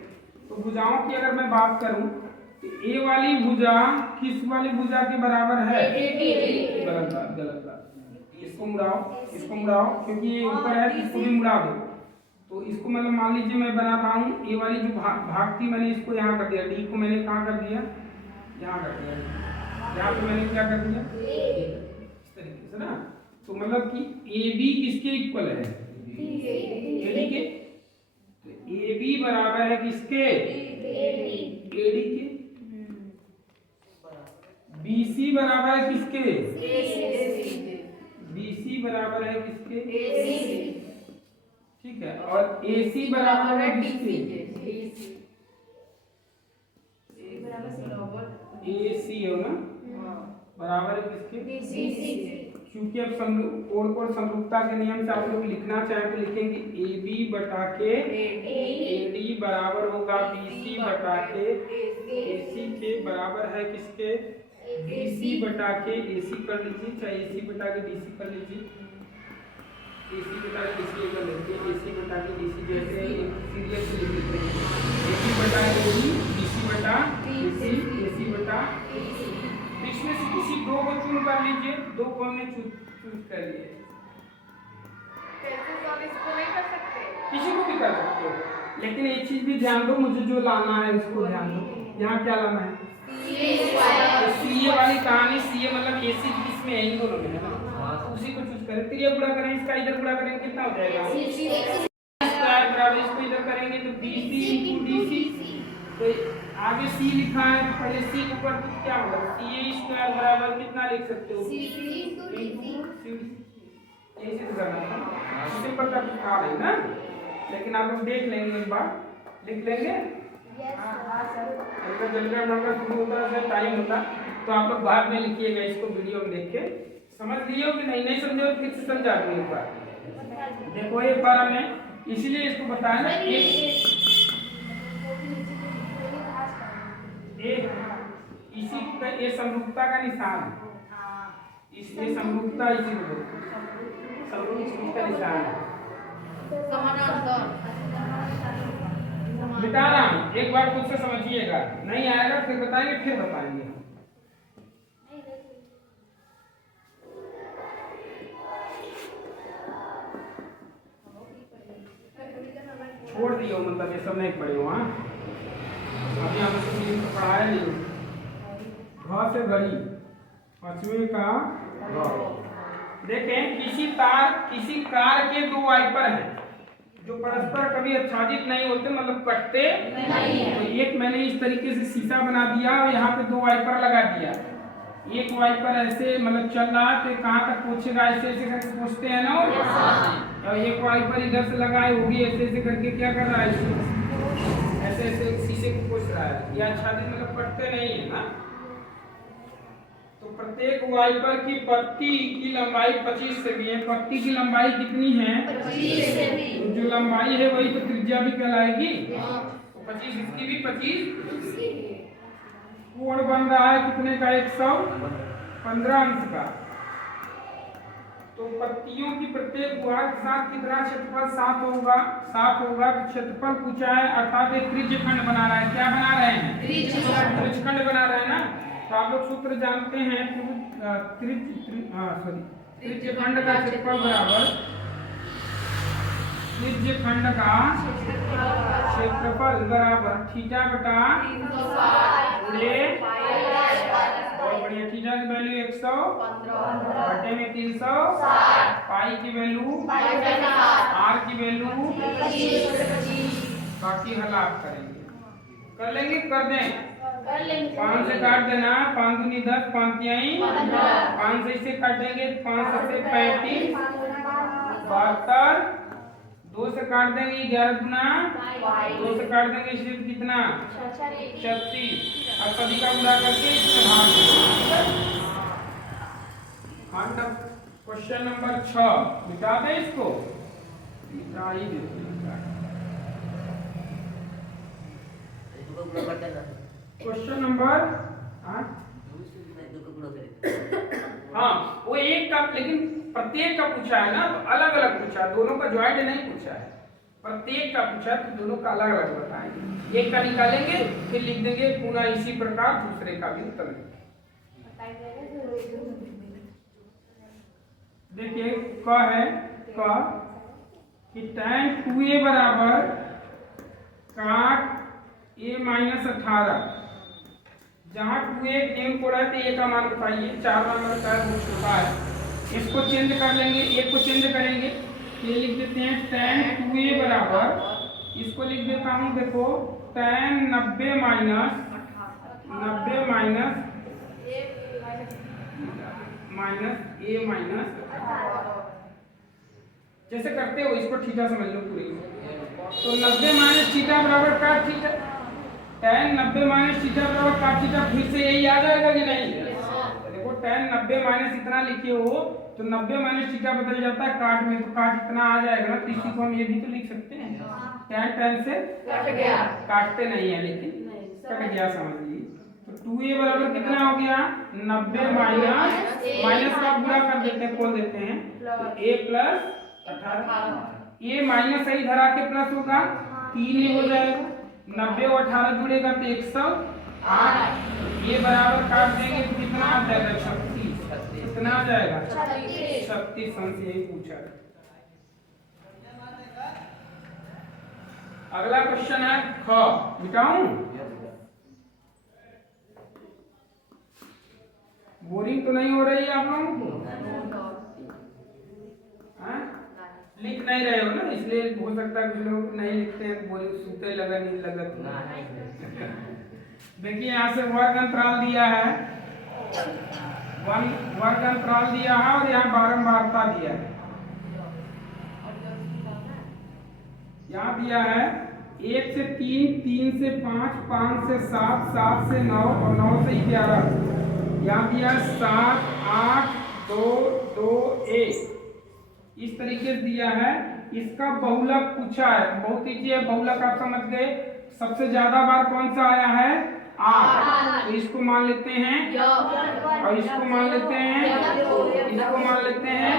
तो भुजाओं की अगर मैं बात करूं तो ये वाली भुजा किस वाली भुजा के बराबर है, गलत बात गलत बात, इसको मुड़ाओ क्योंकि ये ऊपर है, इसको भी मुड़ा दो। तो इसको मतलब मान लीजिए मैं बना रहा हूँ, ये वाली जो भाग थी मैंने इसको यहाँ कर दिया, डी को मैंने कहाँ कर दिया, यहाँ कर दिया, यहाँ पे मैंने क्या कर दिया, इस तरीके से ना। तो मतलब कि AB किसके इक्वल है, AD के। तो AB बराबर है किसके, AD के। BC बराबर है किसके, BC बराबर है किसके, ठीक है। और AC बराबर है किसके, AC हो ना, बराबर है किसके, क्योंकि अब कोण कोण समरूपता के नियम से आप लोग लिखना चाहे तो लिखेंगे AB बटा के AD बराबर होगा BC बटा के AC के बराबर है किसके, BC बटा के AC कर लीजिए, चाहे AC बटा के DC कर लीजिए, AC बटा के DC कर लीजिए, AC बटा के DC जैसे सीरियल से लिख लेते हैं, AC बटा AD BC बटा AC बटा इसमें से किसी दो को चुन कर लीजिए, दो को हमने चूज कर लिए, इसको नहीं कर सकते, किसी को भी कर सकते हो। लेकिन एक चीज भी ध्यान दो, मुझे जो लाना है उसको ध्यान दो। यहाँ क्या लाना है, CA वाली कहानी, CA मतलब AC किसमें है, इन दोनों में है ना, उसी को चूज करें। तो ये गुणा करें, इसका इधर गुणा करेंगे कितना हो जाएगा, स्क्वायर बराबर इसको इधर करेंगे तो BC × DC। तो आगे C लिखा है तो पहले C के ऊपर क्या होगा, CA² बराबर कितना लिख सकते हो, ऐसे तो करना है, सिंपल का काम है ना। लेकिन आप लोग देख लेंगे, एक बार लिख लेंगे, अगर जल्दी मौका शुरू होता है टाइम होता तो आप लोग बाद में लिखिएगा, इसको वीडियो में देख के समझ लिए हो कि नहीं समझे हो फिर से समझा दूँ एक बार। देखो एक बार हमें इसीलिए इसको बताया ना, इसी का ये समरूपता का निशान है, इसलिए समरूपता इसी को बोलते हैं, समरूप का निशान है। मिटाना एक बार खुद से समझिएगा, नहीं आएगा फिर बताएंगे, फिर बताएंगे। छोड़ दियो, मतलब ये सब नहीं पढ़े हो, हाँ अभी हम इसको पढ़ाया नहीं। घ से घड़ी, पांचवें का घ। देखें किसी कार के दो वाइपर हैं जो परस्पर कभी आच्छादित नहीं होते, मतलब कटते नहीं। तो एक मैंने इस तरीके से शीशा बना दिया और यहाँ पे दो वाइपर लगा दिया। एक वाइपर ऐसे मतलब चल रहा है तो कहाँ तक पहुँचेगा, ऐसे ऐसे करके पहुँचते हैं ना, और एक वाइपर इधर से लगाए होगी, ऐसे ऐसे करके क्या कर रहा है, ऐसे ऐसे शीशे को पहुँच रहा है। यह आच्छादित मतलब कटते नहीं है ना। तो प्रत्येक वाइपर की पत्ती की लंबाई 25 सेमी है। पत्ती की लंबाई कितनी है, 25 सेमी। जो लंबाई है वही तो त्रिज्या भी कहलाएगी। तो 25 इसकी भी 25 कोण बन रहा है कितने का 115 अंश का। तो पत्तियों की प्रत्येक गुहा के साथ कितना क्षेत्रफल 7 होगा। तो क्षेत्रफल पूछा है अर्थात एक त्रिज्यखंड बना रहा है। क्या बना रहे हैं? त्रिज्यखंड बना रहे हैं ना। तो आप लोग सूत्र जानते हैं त्रिज्यखंड का क्षेत्रफल बराबर त्रिज्यखंड का क्षेत्रफल बराबर थीटा बटा गुणे, बहुत बढ़िया, थीटा की वैल्यू 100 बटे में 300, पाई की वैल्यू, आर की वैल्यू, बाकी हल आप करेंगे। कर लेंगे, कर दें। 5 से काट देना, 5 दूनी 10, 5 तिहाई 5 से इसे काटेंगे, 5 से 35 72, 2 से काट देंगे 11 गुना 2 से काट देंगे इसलिए कितना 36, और सभी का गुणा करके इसमें भाग देंगे। क्वेश्चन नंबर 6 मिटा दें, इसको मिटा ही देते हैं। क्वेश्चन नंबर हाँ वो एक का, लेकिन प्रत्येक का पूछा है ना, तो अलग अलग पूछा है, दोनों का ज्वाइंट नहीं पूछा है। प्रत्येक का पूछा है तो दोनों का अलग अलग बताएंगे। एक का निकालेंगे फिर लिख देंगे पुनः इसी प्रकार दूसरे का भी उत्तर। देखिए क है क कि tan 2a बराबर काट a माइनस 18, जहाँ 2a नेम कोड है तो a का मान बताइए। 4 नंबर का वो छोटा है, इसको चेंज कर लेंगे, एक को चेंज करेंगे, ये लिख देते हैं tan 2a बराबर, इसको लिख देता हूँ देखो tan 90 माइनस a माइनस, जैसे करते हो इसको थीटा समझ लो पूरी। तो 90 माइनस थीटा बराबर काट थीटा, tan 90 माइनस थीटा बराबर काट थीटा, फिर से यही आ जाएगा कि नहीं? देखो tan 90 माइनस इतना लिखे हो तो 90 माइनस थीटा बदल जाता है काट में, तो काट इतना आ जाएगा ना। तो इसी को हम ये भी तो लिख सकते हैं, tan से कट गया, काटते नहीं है लेकिन कट गया, समझ लीजिए। तो 2a बराबर कितना हो गया 90 माइनस का गुणा कर देते हैं, खोल देते हैं, तो a प्लस 18, ये माइनस सही धरा के प्लस होगा 3 हो जाएगा, 90 और 18 जुड़ेगा तो 108, ये बराबर काट देंगे तो कितना आ जाएगा 36, कितना आ जाएगा 36 अंश, यही पूछा है। अगला क्वेश्चन है ख, मिटाऊं? बोरिंग तो नहीं हो रही है आप लोगों को? लिख नहीं रहे हो ना, इसलिए हो सकता है कुछ लोग नहीं लिखते हैं, बोरिंग सूते लगा नहीं लगा तो। देखिए यहाँ से वर्ग अंतराल दिया है, वर्ग अंतराल दिया है और यहाँ बारंबारता दिया है। यहाँ दिया है 1 से 3, 3 से 5, 5 से 7, 7 से 9 और 9 से 11। यहाँ दिया 7, 8, 2, 2, 1, इस तरीके से दिया है। इसका बहुलक पूछा है, बहुत ईजी है, बहुलक आप समझ गए। सबसे ज्यादा बार कौन सा आया है 8, तो इसको मान लेते हैं और इसको मान लेते हैं, इसको मान लेते हैं,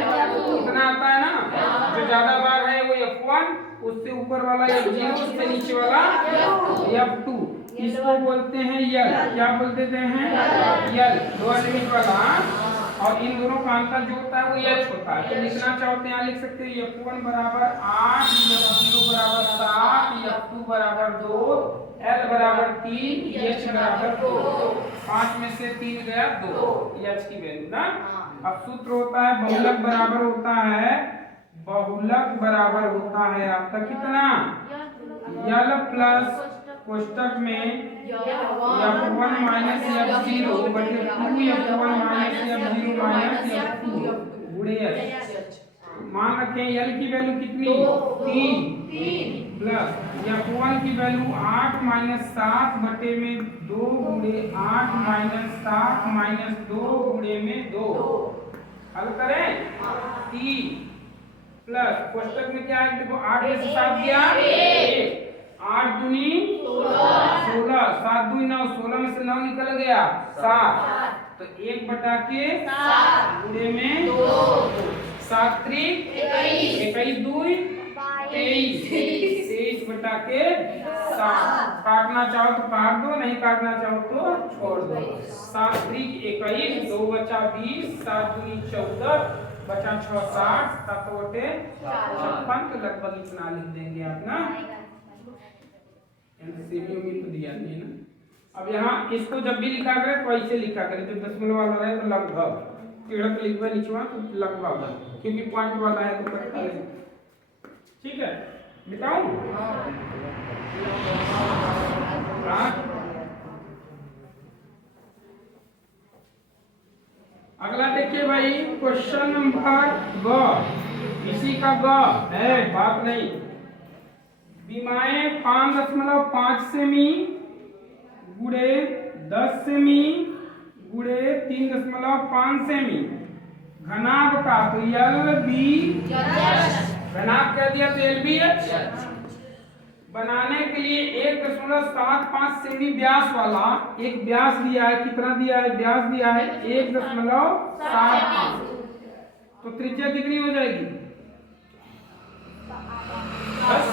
इतना आता है ना। जो ज्यादा बार है वो F1, उससे ऊपर वाला F0, उससे नीचे वाला F2, इसको बोलते हैं यल। क्या बोलते हैं? यल, दो एलिमेंट वाला, और इन दोनों का अंतर जो होता है वो H होता है। तो लिखना चाहते हैं यहाँ लिख सकते हैं F1 बराबर 8, F0 बराबर 7, F2 बराबर 2, L बराबर 3, H बराबर 2, 5 में से 3 गया 2, H की वैल्यू ना। अब सूत्र होता है बहुलक बराबर होता है, बहुलक बराबर होता है आपका कितना L प्लस कोष्टक में F1 माइनस F0 बटे 2F1 minus F0 minus F2 गुणे H। मान रखें L की वैल्यू कितनी 3 प्लस F1 की वैल्यू 8 माइनस 7 बटे में 2 गुणे 8 माइनस 7 माइनस 2 गुणे में 2। हल करें 3 प्लस कोष्टक में क्या है देखो 8 में से 7 गया 1, 8 दूनी 16, 16, 7 दूनी 9, 16 में से 9 निकल गया 7, तो 1 बटा के 7 गुणे में 2, 7 त्रिक 21 दूई 23, 23 बटा के 7। काटना चाहो तो काट दो, नहीं काटना चाहो तो छोड़ दो। 7 त्रिक 21, 2 बचा 20, 7 दूनी 14, बचा 6 60, 7 बटे 56, तो लगभग इतना लिख देंगे आप ना। एमसीक्यू में तो दिया नहीं ना। अब यहाँ इसको जब भी लिखा करें तो ऐसे लिखा करें, जब दशमलव वाला रहे तो लगभग, टेढ़ा पे लिखवा नीचवा तो लगभग, क्योंकि पॉइंट वाला है तो कटता है। ठीक है, बताऊं? अगला देखिए भाई, क्वेश्चन नंबर ग, इसी का ग है, बात नहीं। विमाएं 5.5 सेमी गुणे 10 सेमी गुणे 3.5 सेमी, घनाभ का तो यल बी, घनाभ कह दिया तो एल बी एच, बनाने के लिए 1.75 सेमी व्यास वाला एक व्यास दिया है। कितना दिया है? व्यास दिया है 1.75, तो त्रिज्या कितनी हो जाएगी? 10,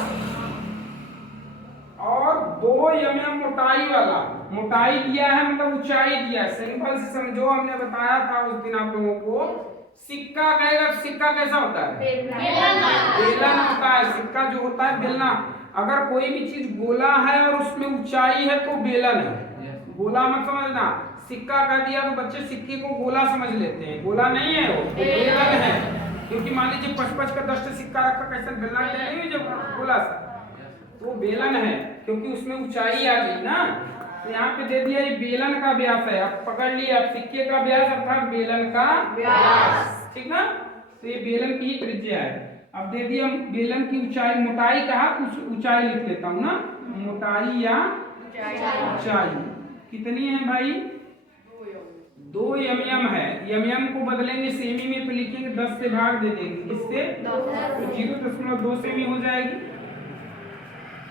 और 2 mm मोटाई वाला, मोटाई दिया है मतलब ऊंचाई दिया है। सिंपल से समझो, हमने बताया था उस दिन आप लोगों को, सिक्का कहेगा, सिक्का कैसा होता है? बेलन होता है। सिक्का जो होता है बेलना। अगर कोई भी चीज गोला है और उसमें ऊंचाई है तो बेलन है, गोला मत समझना। सिक्का कह दिया तो बच्चे सिक्के को गोला समझ लेते हैं, गोला नहीं है वो, बेलन है। क्योंकि मान लीजिए 5 का 10 सिक्का रखा, कैसा बेलना नहीं है जो गोला सा, तो बेलन है, क्योंकि उसमें ऊंचाई आ गई ना। तो यहाँ पे दे दिया ये बेलन का व्यास है, आप पकड़ लिए, आप सिक्के का व्यास अर्थात बेलन का व्यास, ठीक ना। तो ये बेलन की त्रिज्या है। अब दे दिया बेलन की ऊंचाई, मोटाई कहा कुछ ऊंचाई लिख लेता हूँ ना, मोटाई या ऊंचाई कितनी है भाई? 2 mm है। mm को बदलेंगे सेमी में तो लिखेंगे 10 से भाग दे देंगे, इससे 0.2 सेमी हो जाएगी।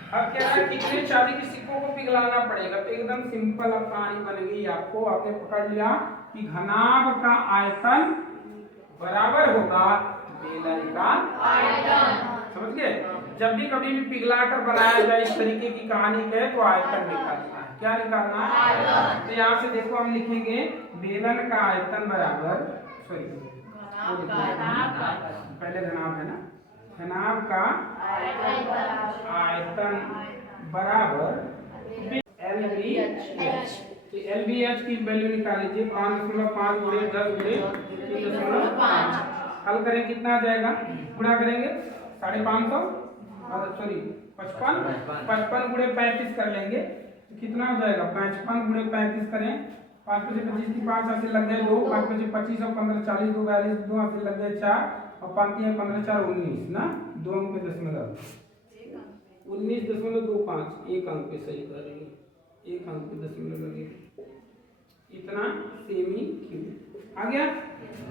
अब क्या है, कितने चांदी के सिक्कों को पिघलाना पड़ेगा? तो एकदम सिंपल अब कहानी बन गई आपको। आपने पकड़ लिया कि घनाभ का आयतन बराबर होगा बेलन का आयतन। समझ गए? जब भी कभी भी पिघला कर बनाया जाए इस तरीके की कहानी कहे तो आयतन निकालना है। क्या निकालना है? तो यहाँ से देखो हम लिखेंगे बेलन का आयतन बराबर, सॉरी पहले घनाभ है ना, घनाभ का आयतन बराबर L B H. L B H की वैल्यू निकाल लीजिए, 5.5 गुणे 10 गुणे 3.5। हल करें कितना आ जाएगा? गुणा करेंगे 550, सॉरी 55 गुणे 35 कर लेंगे तो कितना हो जाएगा? 55 गुणे 35 करें, 5 × 25 की 5 हाथ से लग गए 2, 5 × 25 और 15 40, 2 42, 2 हाथ से लग गए 4 और 5 × 15 4 19 ना, 2 अंक पे दशमलव 19.25, 1 अंक पे सही करेंगे, 1 अंक पे दशमलव लगेगा, इतना सेमी क्यूब आ गया।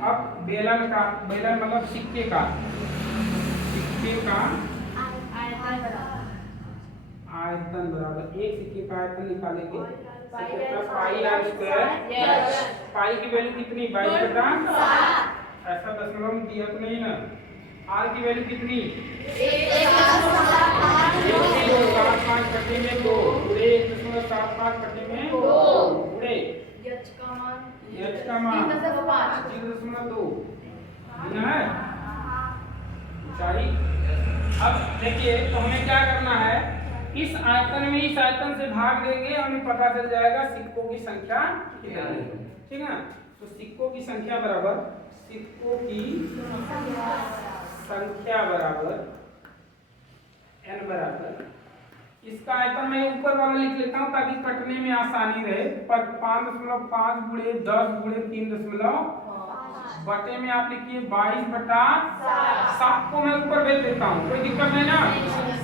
अब बेलन का, बेलन मतलब सिक्के का, सिक्के का आयतन बराबर, एक सिक्के का आयतन निकालेंगे पाई आर स्क्वायर। पाई की वैल्यू कितनी? 22/7। ऐसा दशमलव में दिया तो नहीं ना। आर की वैल्यू कितनी? 1.75 कटे में 2 गुणे 1.75 कटे में 2 गुणे एच का मान 0.2 है ऊंचाई। अब देखिए तो हमें क्या करना है, इस आयतन में इस आयतन से भाग देंगे, हमें पता चल जाएगा सिक्कों की संख्या कितनी है, ठीक है। तो सिक्कों की संख्या बराबर, सिक्कों की संख्या बराबर n बराबर, इसका आयतन मैं ऊपर वाला लिख लेता हूं ताकि कटने में आसानी रहे। 5.5 गुणे 10 गुणे 3.5 बटे में आप लिखिए 22/7 को मैं ऊपर भेज देता हूँ, कोई दिक्कत नहीं ना।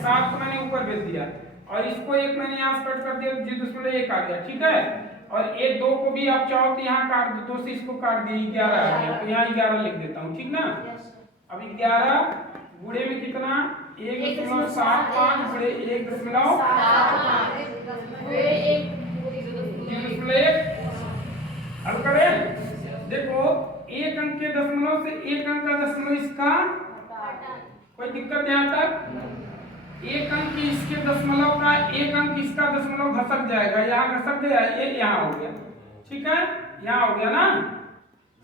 7 को मैंने ऊपर भेज दिया और इसको एक मैंने यहाँ से कट कर दिया, 0.1 आ गया, ठीक है। और एक 2 को भी आप चाहो तो यहाँ काट दो, 2 से इसको काट दिए 11 आ गया, तो यहाँ 11 लिख देता हूँ, ठीक ना। अब 11 गुणे में कितना? 1.75 गुणे 1.75 अब करें, देखो एक अंक के दशमलव से एक अंक का दशमलव इसका, कोई दिक्कत यहाँ तक? एक अंक इसके दशमलव का एक अंक इसका दशमलव घसक जाएगा, यहाँ घसक गया, ये यहाँ हो गया, ठीक है, यहाँ हो गया ना,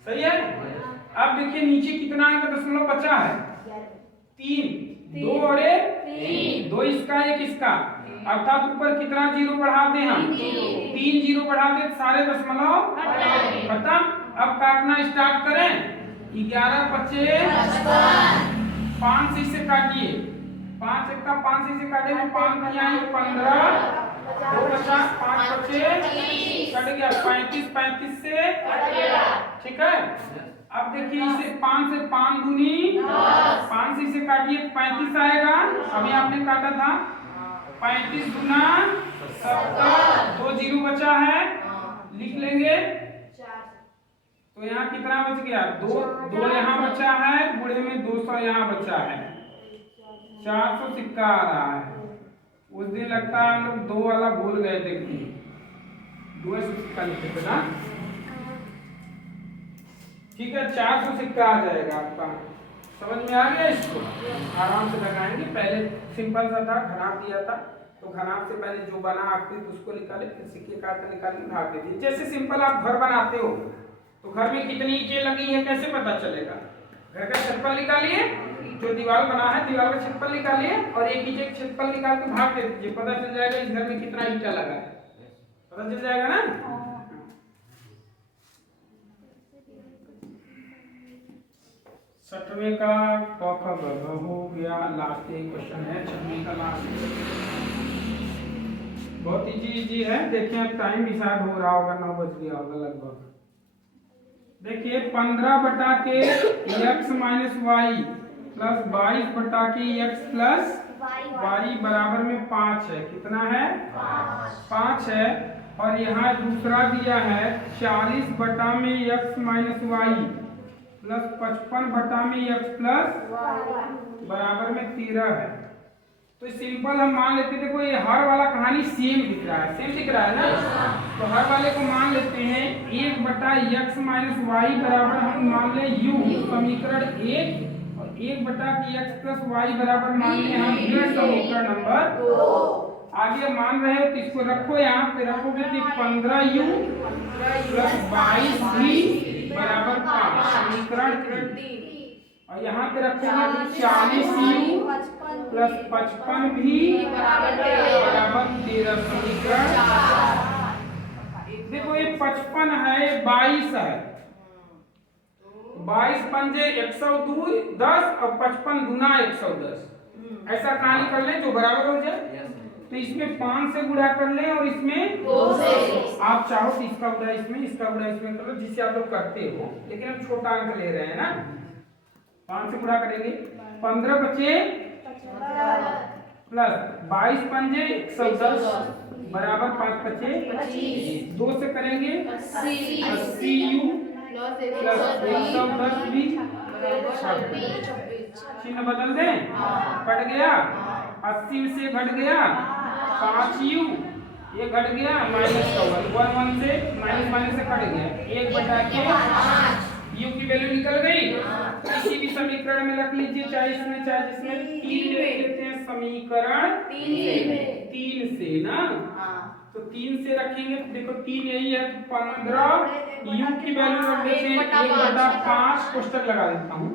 सही है। अब देखिए नीचे कितना अंक का दशमलव बचा है? 3, 2 और 1, 2 इसका 1 इसका, अर्थात ऊपर कितना जीरो बढ़ा दे हम? 3 जीरो बढ़ा दे, सारे दशमलव खत्म। अब काटना स्टार्ट करें। 11 25 5 से इसे काटिए, 5 एक का 5 से इसे काटेंगे, 5 तिहाई 15, 2 बचा, 5 बचे कट गया, 35 35 से, ठीक है। अब देखिए इसे 5 से 5 दूनी 5 से इसे काटिए, 35 आएगा, अभी आपने काटा था। 35 गुना 70, 2 जीरो बचा है, लिख लेंगे। तो यहाँ कितना बच गया? 2 यहाँ बचा है, बूढ़े में 200 यहाँ बचा है, 400 सिक्का आ रहा है। उस दिन लगता है हम लोग 2 वाला भूल गए थे, 200 सिक्का लिखे थे ना, ठीक है। 400 सिक्का आ जाएगा आपका, समझ में आ गया? इसको आराम से लगाएंगे। पहले सिंपल सा था, खराब दिया था, तो खराब से पहले जो बना आकृति उसको निकाले, फिर सिक्के काट निकाल के भाग दीजिए। जैसे सिंपल आप घर बनाते हो तो घर में कितनी ईंटें लगी है कैसे पता चलेगा? घर का छप्पर निकालिए, जो दीवार बना है दीवार का छप्पर निकालिए और एक ईंटे का छप्पर निकाल के भाग दे दीजिए, पता चल जाएगा इस घर में कितना ईंटा लगा है, पता चल जाएगा ना। छठवें का क ख ग घ हो गया, लास्ट एक क्वेश्चन है, छठवें का लास्ट, बहुत इजी है। देखिए अब टाइम भी शायद हो रहा होगा, 9 बज गया होगा लगभग। देखिए 15 बटा के x माइनस वाई प्लस 22 बटा के x प्लस वाई बराबर में 5 है। कितना है? 5 है। और यहाँ दूसरा दिया है 40 बटा में x माइनस वाई प्लस 55 बटा में x प्लस बराबर में 13 है। तो सिंपल हम मान लेते, देखो ये हर वाला कहानी सेम दिख रहा है, सेम दिख रहा है ना, तो हर वाले को मान लेते हैं 1 बटा x माइनस वाई बराबर हम मान ले u, समीकरण 1, और 1 बटा x प्लस वाई बराबर मान ले हम समीकरण नंबर 2। आगे मान रहे हो तो इसको रखो, यहाँ पे रखोगे तो 15u प्लस 22v बराबर 5 समीकरण 3, और यहाँ पे रखोगे तो 40u प्लस 55 भी बराबर 13 समीकरण। देखो ये 55 है, 22 है, 22 पंजे 102 10 और 55 गुना 110, ऐसा कहानी कर लें जो बराबर हो जाए। तो इसमें 5 से गुणा कर लें और इसमें 2 से, आप चाहो तो इसका गुणा इसमें, इसका गुणा इसमें कर लो, जिससे आप लोग करते हो, लेकिन हम छोटा अंक ले रहे हैं ना। 5 से गुणा करेंगे, 15 बचे प्लस 22 पंजे 110 बराबर 5 बचे 2 से करेंगे 80u प्लस 110 भी, चिन्ह बदल दें, कट गया, 80 से घट गया 5u, ये घट गया माइनस का 1 से माइनस से कट गया, 1 बटा के u की वैल्यू निकल गई। तो किसी भी समीकरण में रख लीजिए, चाहे इसमें चाहे जिसमें, 3 लेते हैं समीकरण 3 से ना, तो 3 से रखेंगे तो देखो 3 यही है, तो 15 u की वैल्यू रख देते हैं 1/5 कोष्टक लगा देता हूँ,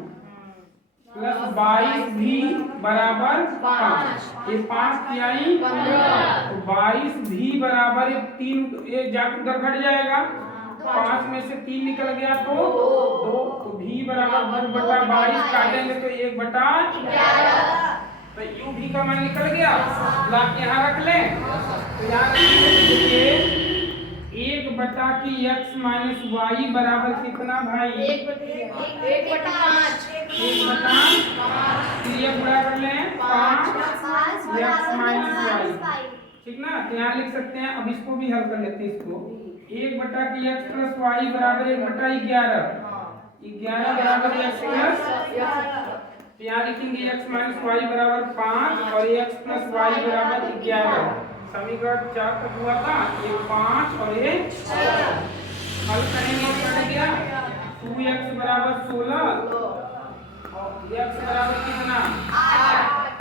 प्लस 22 भी बराबर 5, ये 5 तिहाई, तो 22 भी बराबर 3, ये जाकर उधर घट जाएगा, 5 में से 3 निकल गया तो 2, तो भी बराबर 2 बटा 22 काटेंगे तो 1 बटा 11, तो u भी का मान निकल गया, लाके यहाँ रख लें, तो यहाँ देखिए 1 बटा की x माइनस वाई बराबर कितना भाई? 1 बटा 5, फिर ये गुणा कर लें 5 x माइनस वाई, ठीक ना। तो यहाँ लिख सकते हैं, अब इसको भी हल कर लेते हैं, इसको 1 बटा की x प्लस वाई बराबर 1 बटा 11 बराबर x प्लस, तो यहाँ लिखेंगे x माइनस वाई बराबर 5 और x प्लस वाई बराबर 11, समीकरण 4 तक हुआ था, ये 5 और ये 6। हल करेंगे कट गया 2x बराबर 16 और x बराबर कितना 8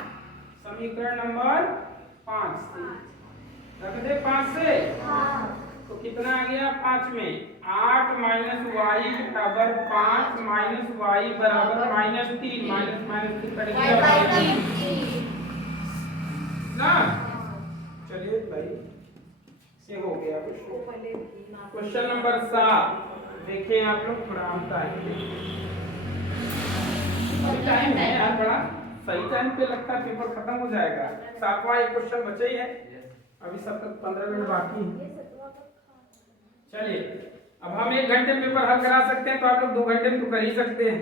समीकरण नंबर 5 रख दे 5 से तो कितना आ गया 5 में 8 माइनस वाई बराबर 5 माइनस वाई बराबर -3 माइनस माइनस कट गया ना। चलिए भाई से हो गया क्वेश्चन नंबर 7 देखिए आप लोग थोड़ा आता है टाइम है यार बड़ा सही टाइम पे लगता है पेपर खत्म हो जाएगा 7वां एक क्वेश्चन बचा ही है अभी सब तक 15 मिनट बाकी है। चलिए अब हम 1 घंटे में पेपर हल करा सकते हैं तो आप लोग 2 घंटे में तो कर ही सकते हैं।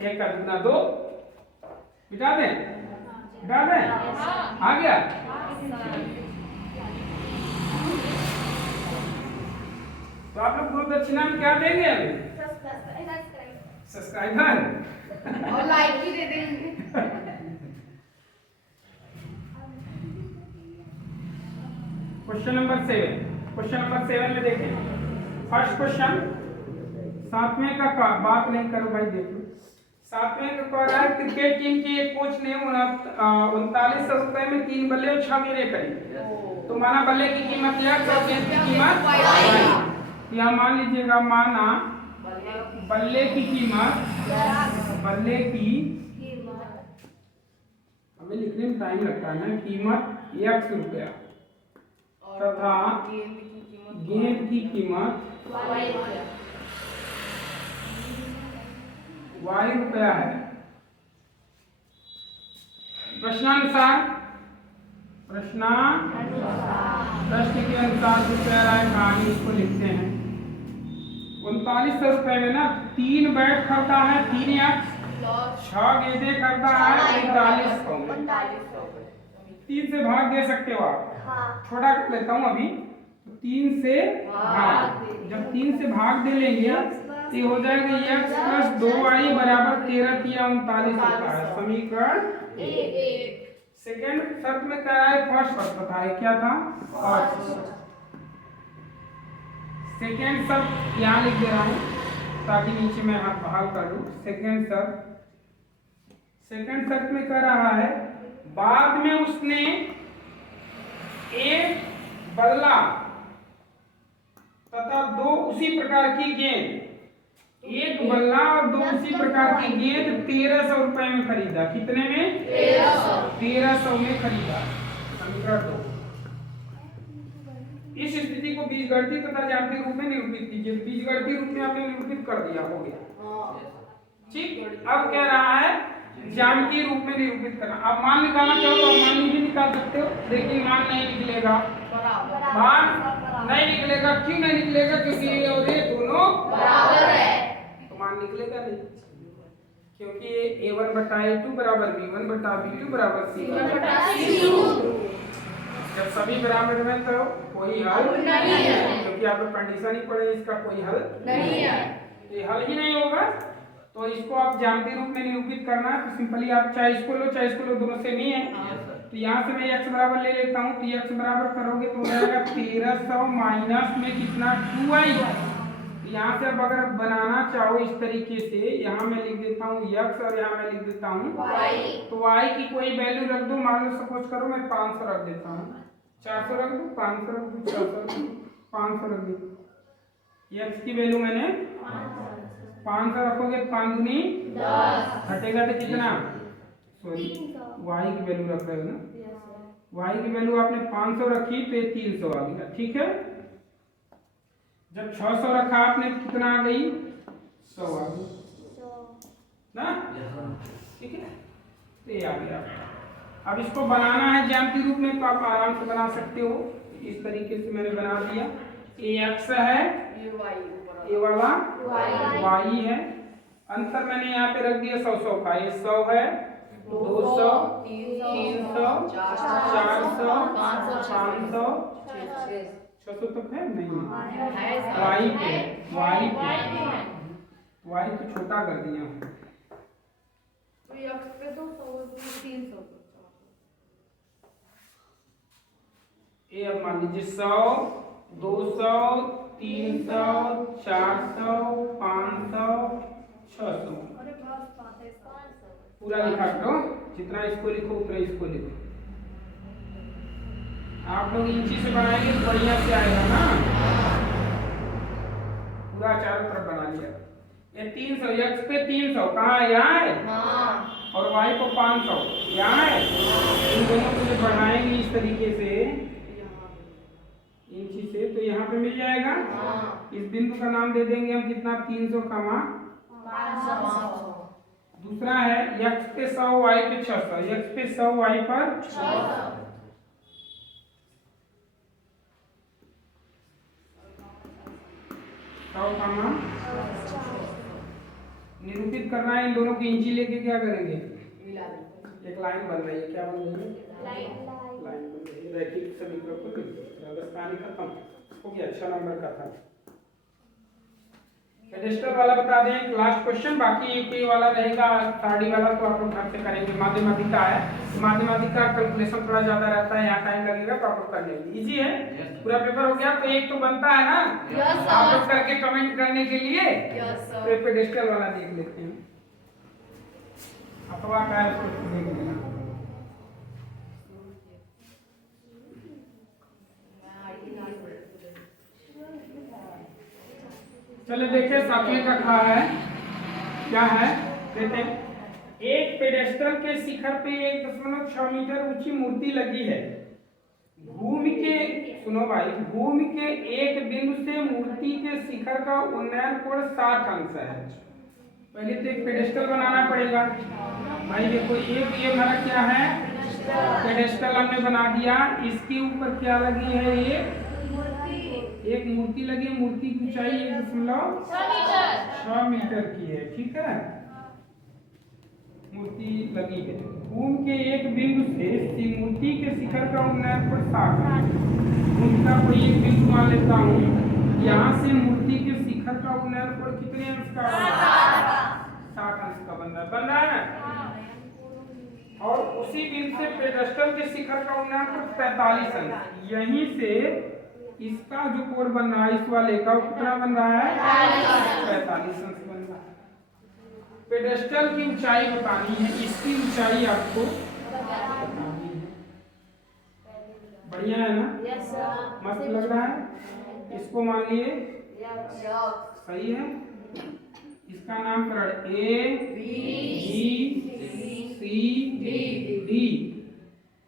एक का कितना 2 बिठा दें आ गया। तो आप लोग गुरु दक्षिणा में क्या देंगे अभी सब्सक्राइबर और लाइक भी दे देंगे। क्वेश्चन नंबर 7 में देखें फर्स्ट क्वेश्चन 7वें का बात नहीं करो भाई देख लो 7वें का कह रहा है क्रिकेट टीम के एक कोच ने 3900 रुपए में 3 बल्ले और 6 गेंदें करी तो माना बल्ले की कीमत या गेंद की कीमत या मान लीजिएगा माना बल्ले की हमें लिखने में टाइम लगता है ना कीमत x रुपया तथा गेंद की कीमत y रुपया है। प्रश्न के अनुसार जो कह रहा है कहानी इसको लिखते हैं 3900 रुपए में ना 3 बैट खरीदा है 3x 6 गेंदें खरीदा है 4500 में 3 से भाग दे सकते हो आप छोटा कर लेता हूँ अभी 3 से भाग जब 3 से भाग दे लेंगे तो हो जाएगा x प्लस 2y बराबर 13 तिया 39 होता है समीकरण 1। सेकेंड शर्त में क्या है फर्स्ट शर्त बताए क्या था सेकेंड शर्त यहाँ लिख दे रहा हूँ ताकि नीचे में हल कर लूँ। सेकेंड शर्त में कह रहा है बाद में उसने एक बल्ला तथा 2 उसी प्रकार की गेंद एक बल्ला और 2 उसी प्रकार की गेंद 1300 रुपए में खरीदा। कितने में 1300 में खरीदा। समीकरण 2 इस स्थिति को बीजगणितीय तथा ज्यामितीय रूप में निरूपित कीजिए। बीजगणितीय रूप में आपने निरूपित कर दिया हो गया ठीक। अब कह रहा है ज्यामितीय रूप में निरूपित करना। आप मान निकालना चाहो तो मान भी निकाल सकते हो लेकिन मान नहीं निकलेगा। मान नहीं निकलेगा क्यों नहीं निकलेगा क्योंकि ये और ये दोनों बराबर है तो मान निकलेगा नहीं क्योंकि a1 बटा a2 बराबर b1 बटा b2 बराबर c1 बटा c2। जब सभी बराबर में तो कोई हल नहीं है क्योंकि आप लोग कंडीशन ही पढ़े इसका कोई हल नहीं है ये हल ही नहीं होगा। तो इसको आप ज्यामितीय रूप में निरूपित करना है तो सिंपली आप चाहे इसको लो दोनों सेम ही है। तो यहाँ से मैं x बराबर ले लेता हूँ तो x बराबर करोगे तो हो जाएगा 1300 माइनस में कितना 2y। तो यहाँ से अब अगर बनाना चाहो इस तरीके से यहाँ मैं लिख देता हूँ x और यहाँ मैं लिख देता हूँ y। तो y की कोई वैल्यू रख दो मान लो सपोज करो मैं 500 रख देता हूँ 400 रख दूँ 500 रख दूँ 400 500 रख दूँ x की वैल्यू मैंने 500 रखोगे 5 दूनी 10 घटेगा तो कितना सॉरी y की वैल्यू रख रहे हो ना y की वैल्यू आपने 500 रखी तो ये 300 आ गया ठीक है। जब 600 रखा आपने तो कितना आ गई 100 आ गई ना ठीक है। तो ये आ गया। अब इसको बनाना है ज्यामितीय रूप में तो आप आराम से बना सकते हो। इस तरीके से मैंने बना दिया ax है ये वाला y है अंतर मैंने यहाँ पे रख दिया 100 का ये 100 है 200 300 400 500 600 तक है नहीं y तो छोटा कर दिया ये अब मान लीजिए 100 200 300, 400, 500, 600 पूरा लिखा करो, जितना इसको लिखो उतना इसको लिखो। आप लोग इंची से बनाएंगे तो बढ़िया से आएगा ना। पूरा चारों तरफ बना लिया। ये 300 x पे 300 कहाँ है? यहाँ है। और y को 500 यहाँ है। इन दोनों को जब बढ़ाएंगे इस तरीके से इंची से तो यहाँ पे मिल जाएगा। इस बिंदु का नाम दे देंगे हम कितना? 300 कमा 500। दूसरा है x पे 100 y पे 600, x पे 100 y पर 600 कमा। निरूपित करना है इन दोनों की इंची लेके क्या करेंगे? एक लाइन बन रही है। क्या बन रही है? लाइन बन रही है। रैखिक समीकरण को कहानी खत्म हो गया। 6 नंबर का था। पेडेस्टल वाला बता दें लास्ट क्वेश्चन, बाकी एक वाला रहेगा थार्डी वाला तो आप लोग घर से करेंगे। माध्यमातिका है, माध्यमातिका कैलकुलेशन थोड़ा ज्यादा रहता है, यहाँ टाइम लगेगा तो आप लोग कर लेंगे। इजी है। पूरा पेपर हो गया तो एक तो बनता है ना। आप लोग करके कमेंट करने के लिए तो पेडेस्टल वाला देख लेते हैं। अथवा का देख लेना। चलो देखिए सातवें का क्या है? क्या है देखते हैं। एक पेडेस्टल के शिखर पे 1.6 मीटर ऊंची मूर्ति लगी है। भूमि के, सुनो भाई, भूमि के एक बिंदु से मूर्ति के शिखर का उन्नयन कोण 60 अंश है। पहले तो एक पेडेस्टल बनाना पड़ेगा भाई। देखो ये हमारा क्या है? पेडेस्टल हमने बना दिया। इसके ऊपर क्या लगी है? ये एक मूर्ति लगी। मूर्ति की ऊंचाई 1.6 मीटर की है। ठीक है, मूर्ति लगी है। भूमि के एक बिंदु से मूर्ति के शिखर का उन्नयन कोण 60 अंश। मूर्ति का कोई एक बिंदु मान लेता हूँ। यहाँ से मूर्ति के शिखर का उन्नयन कोण कितने अंश का? 60 अंश का बन रहा है। और उसी बिंदु से पेडेस्टल के शिखर का उन्नयन कोण 45 अंश। यहीं से इसका जो कोण बन रहा है इस वाले का, वो कितना बन रहा है? 45 अंश बन रहा है। पेडेस्टल की ऊंचाई बतानी है, इसकी ऊंचाई आपको बतानी है। बढ़िया है ना? मस्त लग रहा है। इसको मान लिए सही है। इसका नामकरण A B C D।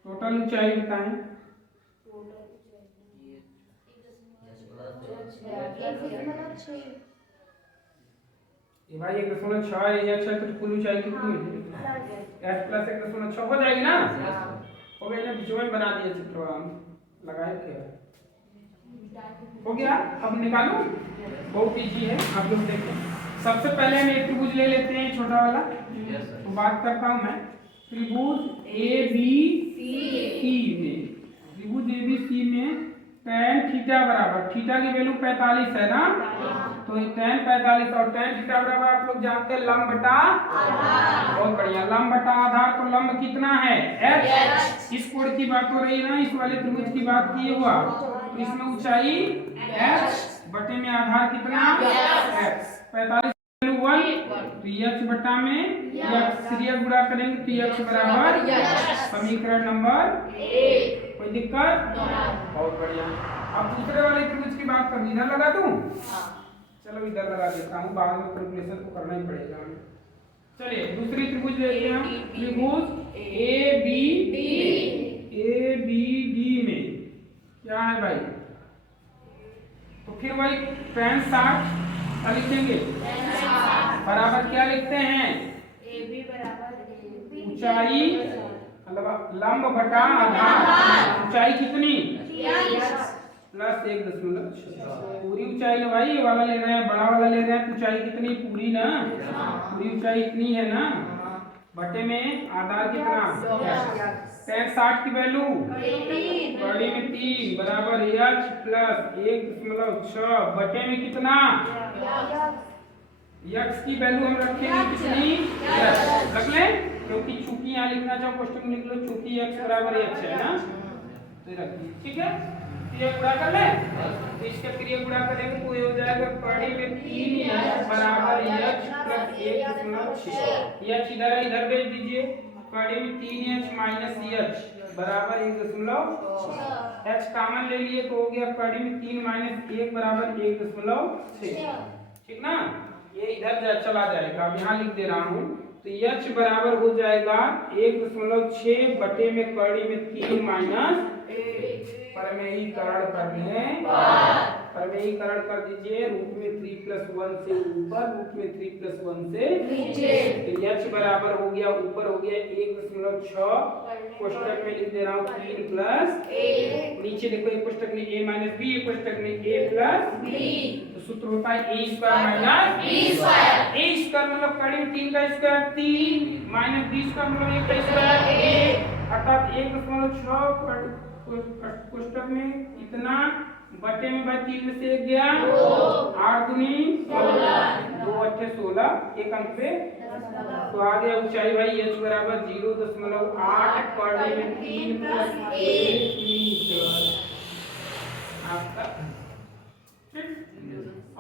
Total ऊंचाई बताएं। ये भाई 1.6 है, ये अच्छा। तो कुल ऊंचाई कितनी होगी? h प्लस 1.6 हो जाएगी ना? हो गई ना? बीच में बना दिया चित्र लगाए थे। हो गया। अब निकालो, बहुत इजी है। आप लोग देखें। सबसे पहले हम एक त्रिभुज ले लेते हैं, छोटा वाला। तो बात करता हूं मैं त्रिभुज ABC में। त्रिभुज ABC में tan थीटा बराबर, थीटा की वैल्यू 45 है ना? तो tan 45 और tan थीटा बराबर आप लोग जानते हैं लंब बटा आधार। बहुत बढ़िया। लंब बटा आधार, तो लंब कितना है? h। इस कोण की बात हो रही है ना, इस वाले त्रिभुज की बात की हुआ। तो इसमें ऊंचाई h बटे में आधार कितना? x। 45 1 तो h बटा में x सीरियल गुणा करेंगे तो x बराबर समीकरण नंबर 1। कोई दिक्कत? बहुत बढ़िया। अब दूसरे वाले त्रिभुज की बात कर, इधर लगा दूं? चलो इधर लगा देता हूँ, बाद में कैलकुलेशन तो करना ही पड़ेगा। चलिए दूसरी त्रिभुज लेते हैं हम। त्रिभुज ABD में क्या है भाई? तो फिर वही tan 60 क्या लिखेंगे? बराबर क्या लिखते हैं? ऊंचाई मतलब लंब बटा आधार। ऊंचाई कितनी? प्लस 1.6। पूरी ऊंचाई ना भाई, ये वाला ले रहे हैं, बड़ा वाला ले रहे हैं। ऊंचाई कितनी? पूरी ना, पूरी ऊंचाई इतनी है ना, बटे में आधार कितना? tan 60 की वैल्यू बड़ी में 3 बराबर h प्लस 1.6 बटे में कितना? x की वैल्यू हम रखेंगे कितनी? रख लें, क्योंकि चूंकि यहाँ लिखना चाहो क्वेश्चन में लिख लो, चूंकि x बराबर h है ना, तो रख दिए, ठीक है। क्रिया गुणा कर ले, तो इसका क्रिया गुणा करेंगे तो ये हो जाएगा कड़ी में 3h बराबर h प्लस 1.6। h इधर भेज दीजिए, कड़ी में 3h माइनस h बराबर 1.6। h कॉमन ले लिए तो हो गया कड़ी में 3 माइनस 1 बराबर 1.6, ठीक ना। ये इधर चला जाएगा, अब यहाँ लिख दे रहा हूँ, तो h बराबर हो जाएगा 1.6 बटे में कड़ी में 3 माइनस परमेयीकरण कर लें, परमेयीकरण कर दीजिए, रूट में 3 प्लस 1 से ऊपर, रूट में 3 प्लस 1 से नीचे, तो h बराबर हो गया ऊपर हो गया 1.6, कोष्टक में लिख दे रहा हूँ 3 प्लस नीचे देखो एक कोष्टक में a माइनस b, एक कोष्टक में a प्लस b, तो सूत्र होता है a square minus b square. a square मतलब कड़ी में 3 का स्क्वायर 3 माइनस b स्क्वायर मतलब 1 का स्क्वायर 1, अर्थात 1.6 कोष्टक में इतना बटे में भाई 3 में से 1 गया 8 दूनी 16, 2 8 16, एक अंक पे तो आ गया ऊंचाई भाई h बराबर 0.8 कड़ी में 3 प्लस 1 आपका,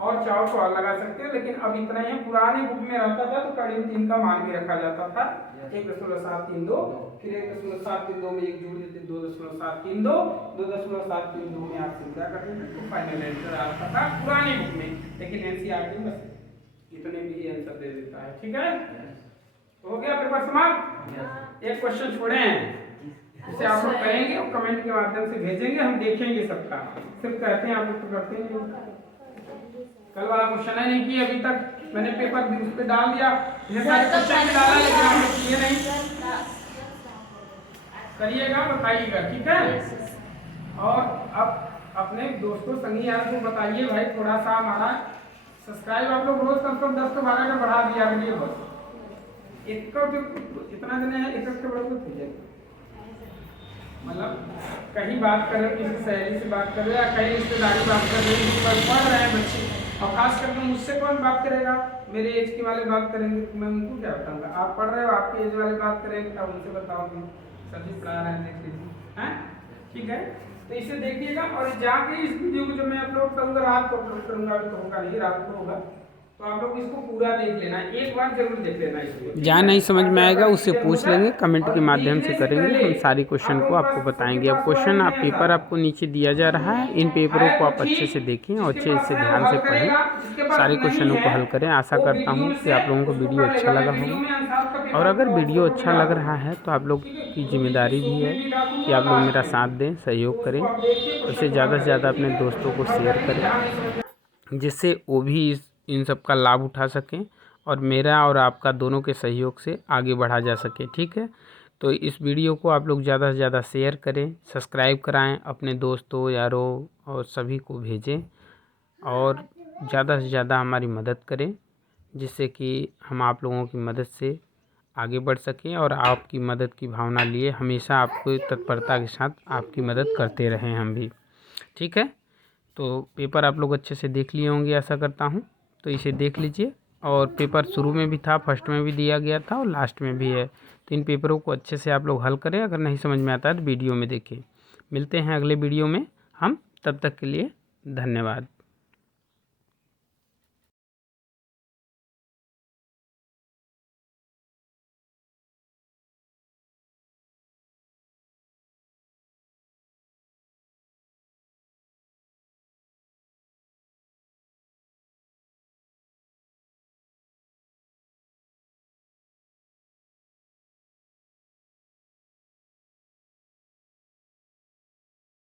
और चाहो तो और लगा सकते हो, लेकिन अब इतना ही पुराने बुक में रहता था तो कड़ी में 3 का मान भी रखा जाता था 1.732, फिर 1.732 में एक जोड़ देते 2.732, 2.732 में आप सिंपल कर देते तो फाइनल आंसर आता था पुराने बुक में, लेकिन एनसीईआरटी में इतने भी आंसर दे देता है, ठीक है। तो हो गया पेपर समाप्त। एक क्वेश्चन छोड़े हैं, इसे आप लोग करेंगे और कमेंट के माध्यम से भेजेंगे, हम देखेंगे सबका, सिर्फ कहते हैं आप लोग तो करते हैं। कल वाला क्वेश्चन है नहीं किया अभी तक, मैंने पेपर उस पे डाल दिया, ये सारे क्वेश्चन भी डाला लेकिन हम लोग किए नहीं, करिएगा बताइएगा, ठीक है। और अब अपने दोस्तों संगी यार को बताइए भाई, थोड़ा सा हमारा सब्सक्राइब आप लोग रोज कम से कम 10 से 12 का बढ़ा दिया करिए बस, एक का जो इतना दिन है एक के बड़े कुछ जाए, मतलब कहीं बात कर रहे हो किसी सहेली से बात कर रहे हो या कहीं रिश्तेदारी बात कर रहे हो, पढ़ रहे हैं बच्चे, और खास करके मुझसे कौन बात करेगा, मेरे एज के वाले बात करेंगे तो मैं उनको क्या बताऊंगा, आप पढ़ रहे हो आपके एज वाले बात करेंगे तब उनसे बताओ कि सभी पढ़ा रहे हैं, देख लीजिए हैं, ठीक है। तो इसे देखिएगा और जाके इस वीडियो को जो मैं अपलोड करूंगा रात को अपलोड करूंगा, अभी तो होगा नहीं, रात को होगा, तो आप लोग इसको पूरा देख लेना, एक बार जरूर देख लेना इसको, जहाँ नहीं समझ में आएगा उससे पूछ लेंगे, कमेंट के माध्यम से करेंगे, हम सारी क्वेश्चन को आपको बताएंगे। अब क्वेश्चन आप पेपर आपको नीचे दिया जा रहा है, इन पेपरों को आप अच्छे से देखें और अच्छे से ध्यान से पढ़ें, सारे क्वेश्चनों को हल करें। आशा करता हूँ कि आप लोगों को वीडियो अच्छा लगा होगा, और अगर वीडियो अच्छा लग रहा है तो आप लोग की जिम्मेदारी भी है कि आप लोग मेरा साथ दें, सहयोग करें, इसे ज़्यादा से ज़्यादा अपने दोस्तों को शेयर करें, जिससे वो भी इन सब का लाभ उठा सकें और मेरा और आपका दोनों के सहयोग से आगे बढ़ा जा सके, ठीक है। तो इस वीडियो को आप लोग ज़्यादा से ज़्यादा शेयर करें, सब्सक्राइब कराएं, अपने दोस्तों यारों और सभी को भेजें और ज़्यादा से ज़्यादा हमारी मदद करें, जिससे कि हम आप लोगों की मदद से आगे बढ़ सकें और आपकी मदद की भावना लिए हमेशा आपको तत्परता के साथ आपकी मदद करते रहें हम भी, ठीक है। तो पेपर आप लोग अच्छे से देख लिए होंगे आशा करता हूँ, तो इसे देख लीजिए, और पेपर शुरू में भी था, फर्स्ट में भी दिया गया था और लास्ट में भी है, तो इन पेपरों को अच्छे से आप लोग हल करें। अगर नहीं समझ में आता है तो वीडियो में देखें। मिलते हैं अगले वीडियो में हम, तब तक के लिए धन्यवाद।